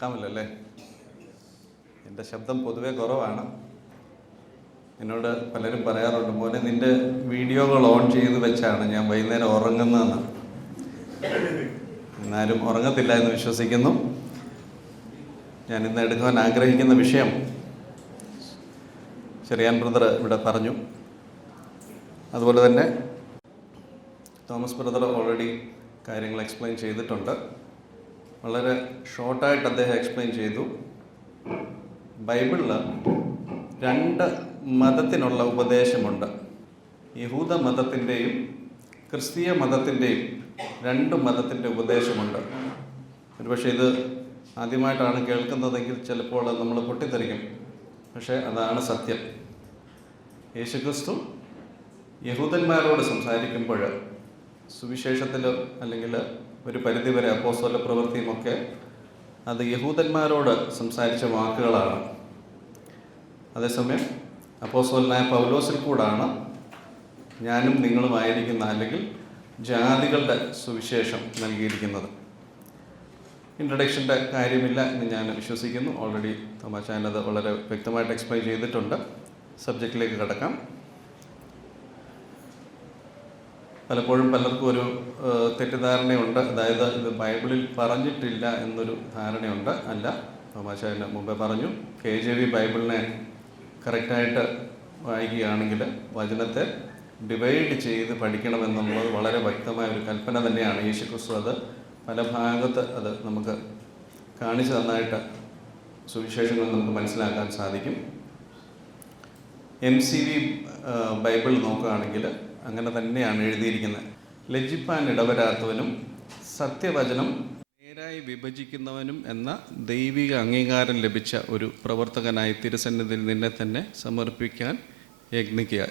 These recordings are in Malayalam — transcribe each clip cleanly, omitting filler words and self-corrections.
കേൾക്കാമല്ലോ അല്ലേ? എൻ്റെ ശബ്ദം പൊതുവെ കുറവാണ്. എന്നോട് പലരും പറയാറുണ്ട്, മോനെ നിൻ്റെ വീഡിയോകൾ ഓൺ ചെയ്ത് വെച്ചാണ് ഞാൻ വൈകുന്നേരം ഉറങ്ങുന്നതെന്ന്. എന്നാലും ഉറങ്ങത്തില്ല എന്ന് വിശ്വസിക്കുന്നു. ഞാൻ ഇന്ന് എടുക്കുവാൻ ആഗ്രഹിക്കുന്ന വിഷയം ചെറിയാൻ ബ്രദർ ഇവിടെ പറഞ്ഞു. അതുപോലെ തന്നെ തോമസ് ബ്രദർ ഓൾറെഡി കാര്യങ്ങൾ എക്സ്പ്ലെയിൻ ചെയ്തിട്ടുണ്ട്. വളരെ ഷോർട്ടായിട്ട് അദ്ദേഹം എക്സ്പ്ലെയിൻ ചെയ്തു. ബൈബിളിൽ 2 മതത്തിനുള്ള ഉപദേശമുണ്ട്. യഹൂദ മതത്തിൻ്റെയും ക്രിസ്തീയ മതത്തിൻ്റെയും 2 മതത്തിൻ്റെ ഉപദേശമുണ്ട്. ഒരുപക്ഷെ ഇത് ആദ്യമായിട്ടാണ് കേൾക്കുന്നതെങ്കിൽ ചിലപ്പോൾ നമ്മൾ പൊട്ടിത്തെറിക്കും. പക്ഷേ അതാണ് സത്യം. യേശുക്രിസ്തു യഹൂദന്മാരോട് സംസാരിക്കുമ്പോൾ സുവിശേഷത്തിൽ അല്ലെങ്കിൽ ഒരു പരിധിവരെ അപ്പോസ്തല പ്രവൃത്തിയുമൊക്കെ അത് യഹൂദന്മാരോട് സംസാരിച്ച വാക്കുകളാണ്. അതേസമയം അപ്പോസ്തലനായ പൗലോസിൽ കൂടാണ് ഞാനും നിങ്ങളുമായിരിക്കുന്ന അല്ലെങ്കിൽ ജാതികളുടെ സുവിശേഷം നൽകിയിരിക്കുന്നത്. ഇൻട്രഡക്ഷൻ്റെ കാര്യമില്ല എന്ന് ഞാൻ വിശ്വസിക്കുന്നു. ഓൾറെഡി തോമാച്ചാൻ അത് വളരെ വ്യക്തമായിട്ട് എക്സ്പ്ലെയിൻ ചെയ്തിട്ടുണ്ട്. സബ്ജക്റ്റിലേക്ക് കടക്കാം. പലപ്പോഴും പലർക്കും ഒരു തെറ്റിദ്ധാരണയുണ്ട്. അതായത് ഇത് ബൈബിളിൽ പറഞ്ഞിട്ടില്ല എന്നൊരു ധാരണയുണ്ട്. അല്ല, തോമാച്ചാൻ മുമ്പേ പറഞ്ഞു, KJV ബൈബിളിനെ കറക്റ്റായിട്ട് വായിക്കുകയാണെങ്കിൽ വചനത്തെ ഡിവൈഡ് ചെയ്ത് പഠിക്കണമെന്നുള്ളത് വളരെ വ്യക്തമായ ഒരു കൽപ്പന തന്നെയാണ്. യേശുക്രിസ്തു അത് പല ഭാഗത്ത് അത് നമുക്ക് കാണിച്ചു തന്നായിട്ട് സുവിശേഷങ്ങൾ നമുക്ക് മനസ്സിലാക്കാൻ സാധിക്കും. MCV ബൈബിൾ നോക്കുകയാണെങ്കിൽ അങ്ങനെ തന്നെയാണ് എഴുതിയിരിക്കുന്നത്. ലജ്ജിപ്പാൻ ഇടവരാത്തവനും സത്യവചനം നേരായി വിഭജിക്കുന്നവനും എന്ന ദൈവിക അംഗീകാരം ലഭിച്ച ഒരു പ്രവർത്തകനായി തിരുസന്നിധിയിൽ നിന്നെ തന്നെ സമർപ്പിക്കാൻ യത്നിക്കുക.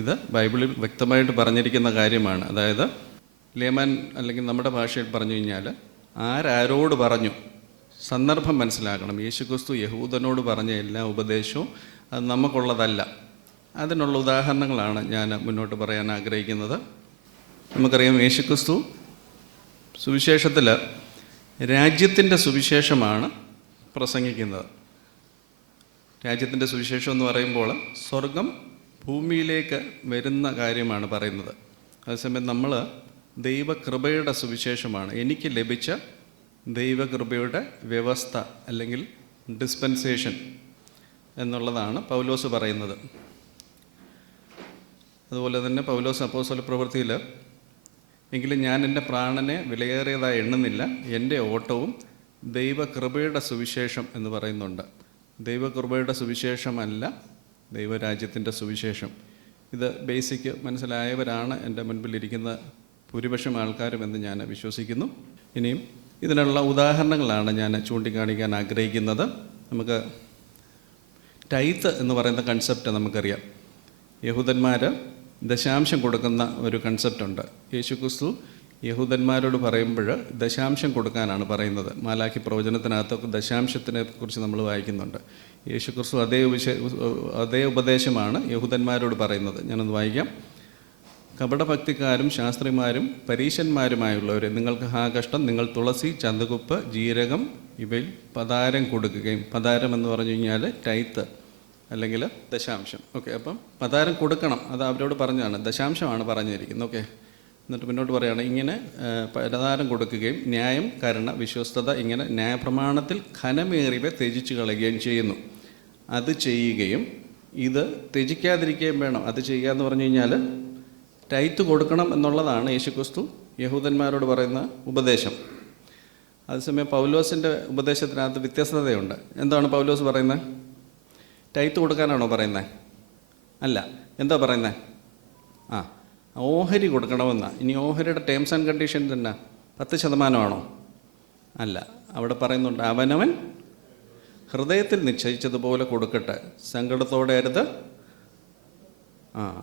ഇത് ബൈബിളിൽ വ്യക്തമായിട്ട് പറഞ്ഞിരിക്കുന്ന കാര്യമാണ്. അതായത് ലേമാൻ അല്ലെങ്കിൽ നമ്മുടെ ഭാഷയിൽ പറഞ്ഞു കഴിഞ്ഞാൽ ആരോട് പറഞ്ഞു, സന്ദർഭം മനസ്സിലാക്കണം. യേശുക്രിസ്തു യഹൂദനോട് പറഞ്ഞ എല്ലാ ഉപദേശവും അത് നമുക്കുള്ളതല്ല. അതിനുള്ള ഉദാഹരണങ്ങളാണ് ഞാൻ മുന്നോട്ട് പറയാൻ ആഗ്രഹിക്കുന്നത്. നമുക്കറിയാം, യേശുക്രിസ്തു സുവിശേഷത്തിൽ രാജ്യത്തിൻ്റെ സുവിശേഷമാണ് പ്രസംഗിക്കുന്നത്. രാജ്യത്തിൻ്റെ സുവിശേഷം എന്ന് പറയുമ്പോൾ സ്വർഗം ഭൂമിയിലേക്ക് വരുന്ന കാര്യമാണ് പറയുന്നത്. അതേസമയം നമ്മൾ ദൈവകൃപയുടെ സുവിശേഷമാണ്, എനിക്ക് ലഭിച്ച ദൈവകൃപയുടെ വ്യവസ്ഥ അല്ലെങ്കിൽ ഡിസ്പെൻസേഷൻ എന്നുള്ളതാണ് പൗലോസ് പറയുന്നത്. അതുപോലെ തന്നെ പൗലോസ് അപ്പോസ്തല പ്രവൃത്തിയിൽ എങ്കിലും ഞാൻ എൻ്റെ പ്രാണനെ വിലയേറിയതായി എണ്ണുന്നില്ല, എൻ്റെ ഓട്ടവും ദൈവകൃപയുടെ സുവിശേഷം എന്ന് പറയുന്നുണ്ട്. ദൈവകൃപയുടെ സുവിശേഷമല്ല ദൈവരാജ്യത്തിൻ്റെ സുവിശേഷം. ഇത് ബേസിക് മനസ്സിലായവരാണ് എൻ്റെ മുൻപിലിരിക്കുന്ന ഭൂരിപക്ഷം ആൾക്കാരുമെന്ന് ഞാൻ വിശ്വസിക്കുന്നു. ഇനിയും ഇതിനുള്ള ഉദാഹരണങ്ങളാണ് ഞാൻ ചൂണ്ടിക്കാണിക്കാൻ ആഗ്രഹിക്കുന്നത്. നമുക്ക് ടൈത്ത് എന്ന് പറയുന്ന കൺസെപ്റ്റ് നമുക്കറിയാം. യഹൂദന്മാർ ദശാംശം കൊടുക്കുന്ന ഒരു കൺസെപ്റ്റുണ്ട്. യേശുക്രിസ്തു യഹൂദന്മാരോട് പറയുമ്പോൾ ദശാംശം കൊടുക്കാനാണ് പറയുന്നത്. മാലാഖി പ്രവചനത്തിനകത്തൊക്കെ ദശാംശത്തിനെ കുറിച്ച് നമ്മൾ വായിക്കുന്നുണ്ട്. യേശുക്രിസ്തു അതേ ഉപദേശമാണ് യഹൂദന്മാരോട് പറയുന്നത്. ഞാനൊന്ന് വായിക്കാം. കപടഭക്തിക്കാരും ശാസ്ത്രിമാരും പരീശന്മാരുമായുള്ളവരെ, നിങ്ങൾക്ക് കഷ്ടം, നിങ്ങൾ തുളസി, ചന്തുകുപ്പ്, ജീരകം ഇവയിൽ പതാരം കൊടുക്കുകയും, പതാരം എന്ന് പറഞ്ഞു കഴിഞ്ഞാൽ ടൈത്ത് അല്ലെങ്കിൽ ദശാംശം. ഓക്കെ, അപ്പം പതാരം കൊടുക്കണം, അത് അവരോട് പറഞ്ഞാണ്, ദശാംശമാണ് പറഞ്ഞിരിക്കുന്നത്. ഓക്കെ, എന്നിട്ട് മുന്നോട്ട് പറയുകയാണ്, ഇങ്ങനെ പതാരം കൊടുക്കുകയും ന്യായം, കരുണ, വിശ്വസ്തത ഇങ്ങനെ ന്യായപ്രമാണത്തിൽ ഘനമേറിയവ ത്യജിച്ചു കളയുകയും ചെയ്യുന്നു. അത് ചെയ്യുകയും ഇത് ത്യജിക്കാതിരിക്കുകയും വേണം. അത് ചെയ്യുക എന്ന് പറഞ്ഞു കഴിഞ്ഞാൽ ടൈത്ത് കൊടുക്കണം എന്നുള്ളതാണ് യേശുക്രിസ്തു യഹൂദന്മാരോട് പറയുന്ന ഉപദേശം. അതേസമയം പൗലോസിൻ്റെ ഉപദേശത്തിനകത്ത് വ്യത്യസ്തതയുണ്ട്. എന്താണ് പൗലോസ് പറയുന്നത്? ടൈത്ത് കൊടുക്കാനാണോ പറയുന്നത്? അല്ല. എന്താ പറയുന്നത്? ഓഹരി കൊടുക്കണമെന്നാ. ഇനി ഓഹരിയുടെ ടേംസ് ആൻഡ് കണ്ടീഷൻസ് എന്നാ? 10% അല്ല. അവിടെ പറയുന്നുണ്ട്, അവനവൻ ഹൃദയത്തിൽ നിശ്ചയിച്ചതുപോലെ കൊടുക്കട്ടെ, സങ്കടത്തോടെ അരുത്.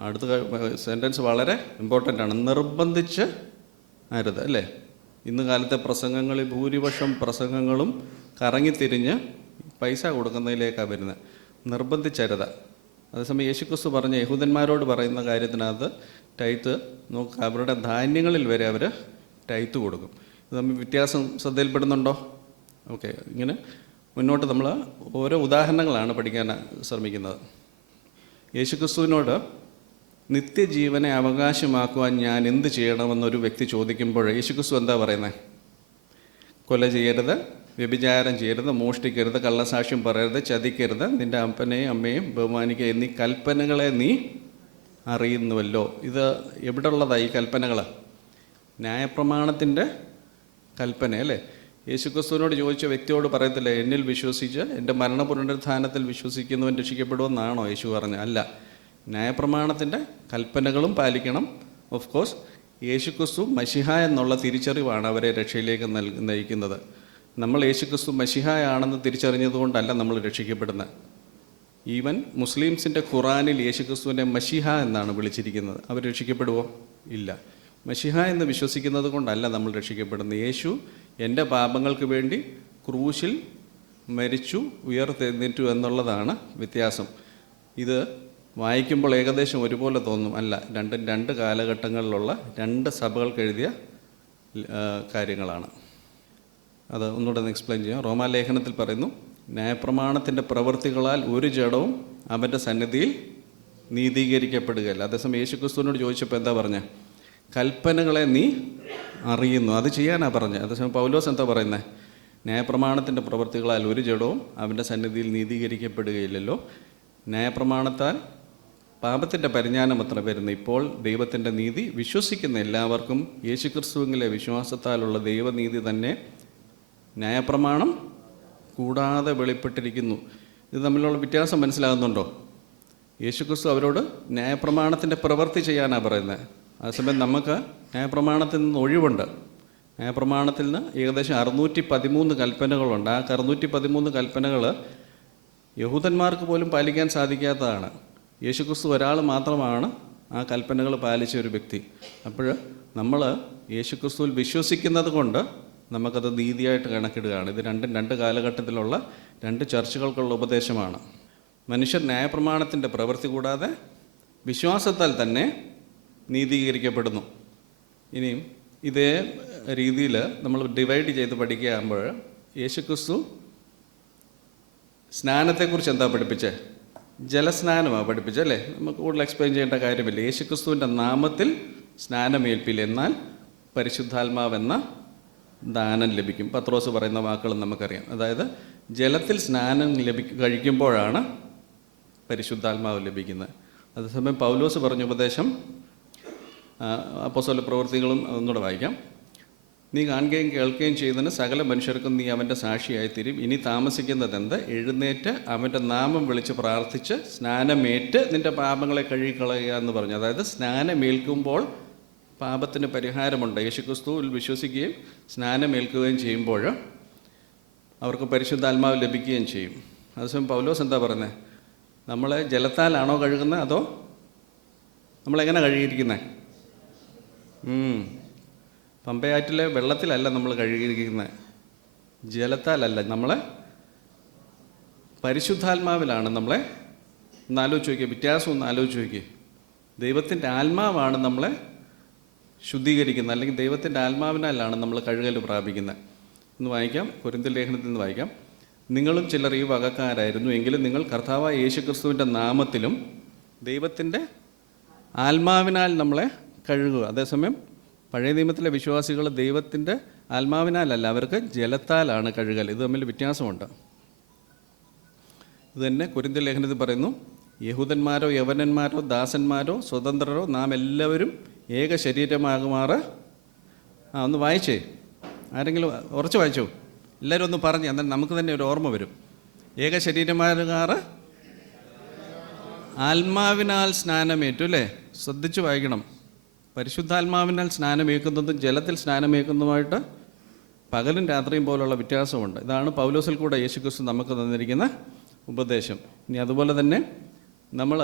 അടുത്ത സെൻറ്റൻസ് വളരെ ഇമ്പോർട്ടൻ്റ് ആണ്, നിർബന്ധിച്ച് അരുത്. അല്ലേ? ഇന്ന് കാലത്തെ പ്രസംഗങ്ങളിൽ ഭൂരിപക്ഷം പ്രസംഗങ്ങളും കറങ്ങിത്തിരിഞ്ഞ് പൈസ കൊടുക്കുന്നതിലേക്കാണ് വരുന്നത്. നിർബന്ധിച്ചരുത്. അതേസമയം യേശുക്രിസ്തു പറഞ്ഞ യഹൂദന്മാരോട് പറയുന്ന കാര്യത്തിനകത്ത് ടൈത്ത് നോക്കുക, അവരുടെ ധാന്യങ്ങളിൽ വരെ അവർ ടൈത്ത് കൊടുക്കും. ഇത് തമ്മിൽ വ്യത്യാസം ശ്രദ്ധയിൽപ്പെടുന്നുണ്ടോ? ഓക്കെ, ഇങ്ങനെ മുന്നോട്ട് നമ്മൾ ഓരോ ഉദാഹരണങ്ങളാണ് പഠിക്കാൻ ശ്രമിക്കുന്നത്. യേശുക്രിസ്തുവിനോട് നിത്യജീവനെ അവകാശമാക്കുവാൻ ഞാൻ എന്ത് ചെയ്യണമെന്നൊരു വ്യക്തി ചോദിക്കുമ്പോൾ യേശുക്രിസ്തു എന്താ പറയുന്നത്? കൊല ചെയ്യരുത്, വ്യഭിചാരം ചെയ്യരുത്, മോഷ്ടിക്കരുത്, കള്ളസാക്ഷ്യം പറയരുത്, ചതിക്കരുത്, നിൻ്റെ അപ്പനെയും അമ്മയും ബഹുമാനിക്കുക എന്നീ കൽപ്പനകളെ നീ അറിയുന്നുവല്ലോ. ഇത് എവിടെ ഉള്ളതാണ് ഈ കൽപ്പനകൾ? ന്യായപ്രമാണത്തിൻ്റെ കൽപ്പന അല്ലേ? യേശുക്രിസ്തുവിനോട് ചോദിച്ച വ്യക്തിയോട് പറയത്തില്ലേ, എന്നിൽ വിശ്വസിച്ച് എൻ്റെ മരണപുനരുത്ഥാനത്തിൽ വിശ്വസിക്കുന്നവൻ രക്ഷിക്കപ്പെടുമെന്നാണോ യേശു പറഞ്ഞത്? അല്ല, ന്യായപ്രമാണത്തിൻ്റെ കൽപ്പനകളും പാലിക്കണം. ഓഫ് കോഴ്സ് യേശുക്രിസ്തു മശിഹ എന്നുള്ള തിരിച്ചറിവാണ് അവരെ രക്ഷയിലേക്ക് നയിക്കുന്നത്. നമ്മൾ യേശുക്രിസ്തു മശിഹയാണെന്ന് തിരിച്ചറിഞ്ഞതുകൊണ്ടല്ല നമ്മൾ രക്ഷിക്കപ്പെടുന്നത്. ഈവൻ മുസ്ലിംസിൻ്റെ ഖുറാനിൽ യേശുക്രിസ്തുവിനെ മശിഹ എന്നാണ് വിളിച്ചിരിക്കുന്നത്. അവർ രക്ഷിക്കപ്പെടുമോ? ഇല്ല. മശിഹ എന്ന് വിശ്വസിക്കുന്നത് കൊണ്ടല്ല നമ്മൾ രക്ഷിക്കപ്പെടുന്നത്. യേശു എൻ്റെ പാപങ്ങൾക്ക് വേണ്ടി ക്രൂശിൽ മരിച്ചു ഉയർത്തെഴുന്നേറ്റു എന്നുള്ളതാണ് വ്യത്യാസം. ഇത് വായിക്കുമ്പോൾ ഏകദേശം ഒരുപോലെ തോന്നും. അല്ല, രണ്ടും രണ്ട് കാലഘട്ടങ്ങളിലുള്ള രണ്ട് സഭകൾക്ക് എഴുതിയ കാര്യങ്ങളാണ്. അത് ഒന്നുകൂടെ എക്സ്പ്ലെയിൻ ചെയ്യാം. റോമാലേഖനത്തിൽ പറയുന്നു, ന്യായപ്രമാണത്തിൻ്റെ പ്രവൃത്തികളാൽ ഒരു ജഡവും അവൻ്റെ സന്നിധിയിൽ നീതീകരിക്കപ്പെടുകയില്ല. അതേസമയം യേശുക്രിസ്തുവിനോട് ചോദിച്ചപ്പോൾ എന്താ പറഞ്ഞത്? കൽപ്പനകളെ നീ അറിയുന്നു, അത് ചെയ്യാനാണ് പറഞ്ഞത്. അതേസമയം പൗലോസ് എന്താ പറയുന്നത്? ന്യായപ്രമാണത്തിൻ്റെ പ്രവൃത്തികളാൽ ഒരു ജഡവും അവൻ്റെ സന്നിധിയിൽ നീതീകരിക്കപ്പെടുകയില്ലല്ലോ. ന്യായപ്രമാണത്താൽ പാപത്തിൻ്റെ പരിജ്ഞാനം അത്ര വരുന്നത്. ഇപ്പോൾ ദൈവത്തിൻ്റെ നീതി വിശ്വസിക്കുന്ന എല്ലാവർക്കും യേശുക്രിസ്തുവിലെ വിശ്വാസത്താലുള്ള ദൈവനീതി തന്നെ ന്യായപ്രമാണം കൂടാതെ വെളിപ്പെട്ടിരിക്കുന്നു. ഇത് തമ്മിലുള്ള വ്യത്യാസം മനസ്സിലാകുന്നുണ്ടോ? യേശുക്രിസ്തു അവരോട് ന്യായപ്രമാണത്തിൻ്റെ പ്രവൃത്തി ചെയ്യാനാണ് പറയുന്നത്. അതേസമയം നമുക്ക് ന്യായപ്രമാണത്തിൽ നിന്ന് ഒഴിവുണ്ട്. ന്യായപ്രമാണത്തിൽ നിന്ന് ഏകദേശം 613 കൽപ്പനകളുണ്ട്. ആ 613 കൽപ്പനകൾ യഹൂദന്മാർക്ക് പോലും പാലിക്കാൻ സാധിക്കാത്തതാണ്. യേശുക്രിസ്തു ഒരാൾ മാത്രമാണ് ആ കൽപ്പനകൾ പാലിച്ച ഒരു വ്യക്തി. അപ്പോൾ നമ്മൾ യേശുക്രിസ്തുവിൽ വിശ്വസിക്കുന്നത് കൊണ്ട് നമുക്കത് നീതിയായിട്ട് കണക്കിടുകയാണ്. ഇത് രണ്ടും രണ്ട് കാലഘട്ടത്തിലുള്ള രണ്ട് ചർച്ചകൾക്കുള്ള ഉപദേശമാണ്. മനുഷ്യർ ന്യായപ്രമാണത്തിൻ്റെ പ്രവൃത്തി കൂടാതെ വിശ്വാസത്താൽ തന്നെ നീതീകരിക്കപ്പെടുന്നു. ഇനിയും ഇതേ രീതിയിൽ നമ്മൾ ഡിവൈഡ് ചെയ്ത് പഠിക്കുകയാകുമ്പോൾ യേശുക്രിസ്തു സ്നാനത്തെക്കുറിച്ച് എന്താ പഠിപ്പിച്ചത്? ജലസ്നാനമാണ് പഠിപ്പിച്ചല്ലേ. നമുക്ക് കൂടുതൽ എക്സ്പ്ലെയിൻ ചെയ്യേണ്ട കാര്യമില്ല. യേശുക്രിസ്തുവിൻ്റെ നാമത്തിൽ സ്നാനമേൽപ്പില്ല, എന്നാൽ പരിശുദ്ധാത്മാവെന്ന ദാനം ലഭിക്കും. പത്രോസ് പറയുന്ന വാക്കുകൾ നമുക്കറിയാം. അതായത് ജലത്തിൽ സ്നാനം കഴിക്കുമ്പോഴാണ് പരിശുദ്ധാത്മാവ് ലഭിക്കുന്നത്. അതേസമയം പൗലോസ് പറഞ്ഞ ഉപദേശം അപ്പോസ്തല പ്രവൃത്തികളും ഒന്നുകൂടെ വായിക്കാം. നീ കാണുകയും കേൾക്കുകയും ചെയ്യുന്നതിന് സകല മനുഷ്യർക്കും നീ അവൻ്റെ സാക്ഷിയായി തീരും. ഇനി താമസിക്കുന്നതെന്ത്? എഴുന്നേറ്റ് അവൻ്റെ നാമം വിളിച്ച് പ്രാർത്ഥിച്ച് സ്നാനമേറ്റ് നിൻ്റെ പാപങ്ങളെ കഴുകിക്കളയുക എന്ന് പറഞ്ഞു. അതായത് സ്നാനമേൽക്കുമ്പോൾ പാപത്തിന് പരിഹാരമുണ്ട്. യേശുക്രിസ്തുവിൽ വിശ്വസിക്കുകയും സ്നാനമേൽക്കുകയും ചെയ്യുമ്പോൾ അവർക്ക് പരിശുദ്ധാത്മാവ് ലഭിക്കുകയും ചെയ്യും. അതേസമയം പൗലോസ് എന്താ പറയുന്നത്? നമ്മളെ ജലത്താലാണോ കഴുകുന്നത്, അതോ നമ്മളെങ്ങനെ കഴുകിയിരിക്കുന്നത്? പമ്പയാറ്റിലെ വെള്ളത്തിലല്ല നമ്മൾ കഴുകിയിരിക്കുന്നത്, ജലത്താലല്ല, നമ്മളെ പരിശുദ്ധാത്മാവിലാണ്. നമ്മളെ ഒന്ന് ആലോചിച്ച് നോക്കിയേ, വ്യത്യാസം ഒന്ന് ആലോചിച്ച് നോക്കിയേ. ദൈവത്തിൻ്റെ ആത്മാവാണ് നമ്മളെ ശുദ്ധീകരിക്കുന്നത്, അല്ലെങ്കിൽ ദൈവത്തിൻ്റെ ആത്മാവിനാലാണ് നമ്മൾ കഴുകൽ പ്രാപിക്കുന്നത്. ഒന്ന് വായിക്കാം, കൊരിന്ത്യർ ലേഖനത്തിൽ നിന്ന് വായിക്കാം. നിങ്ങളും ചിലർ ഈ വകക്കാരായിരുന്നു, എങ്കിലും നിങ്ങൾ കർത്താവായ യേശുക്രിസ്തുവിൻ്റെ നാമത്തിലും ദൈവത്തിൻ്റെ ആത്മാവിനാൽ നമ്മളെ കഴുകുക. അതേസമയം പഴയ നിയമത്തിലെ വിശ്വാസികൾ ദൈവത്തിൻ്റെ ആത്മാവിനാലല്ല, അവർക്ക് ജലത്താലാണ് കഴുകൽ. ഇത് തമ്മിൽ വ്യത്യാസമുണ്ട്. ഇത് തന്നെ കൊരിന്ത്യർ ലേഖനത്തിൽ പറയുന്നു, യഹൂദന്മാരോ യവനന്മാരോ ദാസന്മാരോ സ്വതന്ത്രരോ നാം എല്ലാവരും ഏക ശരീരമാകുമാറ്. ഒന്ന് വായിച്ചേ, ആരെങ്കിലും ഉറച്ച് വായിച്ചോ? എല്ലാവരും ഒന്ന് പറഞ്ഞ്, എന്നാൽ നമുക്ക് തന്നെ ഒരു ഓർമ്മ വരും. ഏക ശരീരമാകാറ് ആത്മാവിനാൽ സ്നാനമേറ്റു അല്ലേ? ശ്രദ്ധിച്ച് വായിക്കണം. പരിശുദ്ധാത്മാവിനാൽ സ്നാനമേക്കുന്നതും ജലത്തിൽ സ്നാനമേക്കുന്നതുമായിട്ട് പകലും രാത്രിയും പോലുള്ള വ്യത്യാസമുണ്ട്. ഇതാണ് പൗലോസിൽ കൂടെ യേശുക്രിസ്തു നമുക്ക് തന്നിരിക്കുന്ന ഉപദേശം. ഇനി അതുപോലെ തന്നെ നമ്മൾ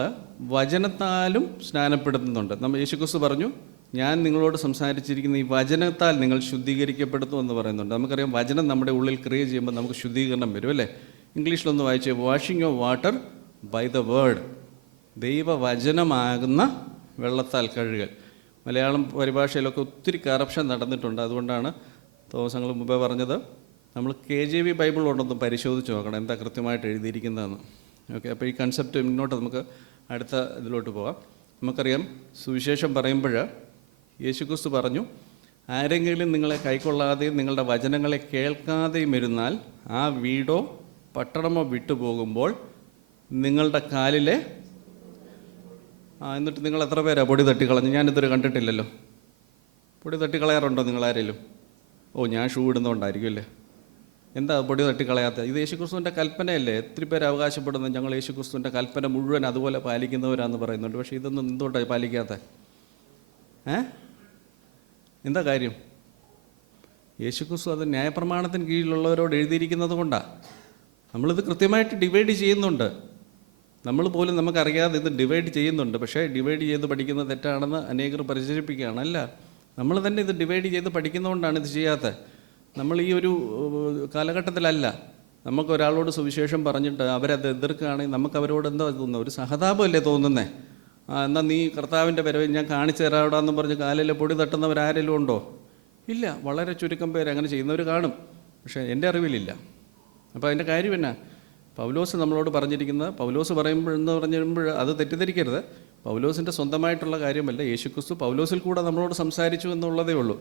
വചനത്താലും സ്നാനപ്പെടുത്തുന്നുണ്ട്. യേശുക്രിസ്തു പറഞ്ഞു, ഞാൻ നിങ്ങളോട് സംസാരിച്ചിരിക്കുന്ന ഈ വചനത്താൽ നിങ്ങൾ ശുദ്ധീകരിക്കപ്പെടുന്നു എന്ന് പറയുന്നുണ്ട്. നമുക്കറിയാം, വചനം നമ്മുടെ ഉള്ളിൽ ക്രിയ ചെയ്യുമ്പോൾ നമുക്ക് ശുദ്ധീകരണം വരും അല്ലേ? ഇംഗ്ലീഷിലൊന്ന് വായിച്ചേ, washing of water by the word. ദൈവവചനമാകുന്ന വെള്ളത്താൽ കഴുകൽ. മലയാളം പരിഭാഷയിലൊക്കെ ഒത്തിരി കറപ്ഷൻ നടന്നിട്ടുണ്ട്. അതുകൊണ്ടാണ് ദിവസങ്ങൾ മുമ്പേ പറഞ്ഞത്, നമ്മൾ KJV ബൈബിൾ ഉണ്ടെന്ന് പരിശോധിച്ച് നോക്കണം എന്താ കൃത്യമായിട്ട് എഴുതിയിരിക്കുന്നതെന്ന്. ഓക്കെ, അപ്പോൾ ഈ കൺസെപ്റ്റ് മുന്നോട്ട് നമുക്ക് അടുത്ത ഇതിലോട്ട് പോകാം. നമുക്കറിയാം, സുവിശേഷം പറയുമ്പോൾ യേശുക്രിസ്തു പറഞ്ഞു, ആരെങ്കിലും നിങ്ങളെ കൈക്കൊള്ളാതെയും നിങ്ങളുടെ വചനങ്ങളെ കേൾക്കാതെയും ഇരുന്നാൽ ആ വീടോ പട്ടണമോ വിട്ടുപോകുമ്പോൾ നിങ്ങളുടെ കാലിലെ എന്നിട്ട് നിങ്ങൾ എത്ര പേരാ പൊടി തട്ടിക്കളഞ്ഞു? ഞാനിതൊരു കണ്ടിട്ടില്ലല്ലോ. പൊടി തട്ടിക്കളയാറുണ്ടോ നിങ്ങളാരേലും? ഞാൻ ഷൂ ഇടുന്നതുകൊണ്ടായിരിക്കും അല്ലേ. എന്താ പൊടി തട്ടിക്കളയാത്ത? ഇത് യേശുക്രിസ്തുവിൻ്റെ കൽപ്പനയല്ലേ. ഒത്തിരി പേര് അവകാശപ്പെടുന്നത് ഞങ്ങൾ യേശുക്രിസ്തുവിൻ്റെ കൽപ്പന മുഴുവൻ അതുപോലെ പാലിക്കുന്നവരാന്ന് പറയുന്നുണ്ട്. പക്ഷേ ഇതൊന്നും എന്തുകൊണ്ടാണ് പാലിക്കാത്ത? എന്താ കാര്യം? യേശുക്രിസ്തു അത് ന്യായപ്രമാണത്തിന് കീഴിലുള്ളവരോട് എഴുതിയിരിക്കുന്നത് കൊണ്ടാണ്. നമ്മളിത് കൃത്യമായിട്ട് ഡിവൈഡ് ചെയ്യുന്നുണ്ട്. നമ്മൾ പോലും നമുക്കറിയാതെ ഇത് ഡിവൈഡ് ചെയ്യുന്നുണ്ട്. പക്ഷേ ഡിവൈഡ് ചെയ്ത് പഠിക്കുന്നത് തെറ്റാണെന്ന് അനേകർ പ്രചരിപ്പിക്കുകയാണ്. അല്ല, നമ്മൾ തന്നെ ഇത് ഡിവൈഡ് ചെയ്ത് പഠിക്കുന്നതുകൊണ്ടാണ് ഇത് ചെയ്യാത്തത്. നമ്മൾ ഈ ഒരു കാലഘട്ടത്തിലല്ല. നമുക്ക് ഒരാളോട് സുവിശേഷം പറഞ്ഞിട്ട് അവരത് എതിർക്കുകയാണെങ്കിൽ നമുക്ക് അവരോട് എന്താ തോന്നുന്നത്? ഒരു സഹതാപമല്ലേ തോന്നുന്നേ? എന്നാൽ നീ കർത്താവിൻ്റെ വരവിൽ ഞാൻ കാണിച്ചു തരാവിടാന്ന് പറഞ്ഞ് കാലിൽ പൊടി തട്ടുന്നവരാരെങ്കിലും ഉണ്ടോ? ഇല്ല. വളരെ ചുരുക്കം പേര് അങ്ങനെ ചെയ്യുന്നവർ കാണും. പക്ഷേ എൻ്റെ അറിവിലില്ല. അപ്പോൾ അതിൻ്റെ കാര്യം എന്നാ? പൗലോസ് നമ്മളോട് പറഞ്ഞിരിക്കുന്നത്, പൗലോസ് പറയുമ്പോൾ അത് തെറ്റിദ്ധരിക്കരുത്. പൗലോസിൻ്റെ സ്വന്തമായിട്ടുള്ള കാര്യമല്ല. യേശുക്രിസ്തു പൗലോസിൽ കൂടെ നമ്മളോട് സംസാരിച്ചു എന്നുള്ളതേ ഉള്ളൂ.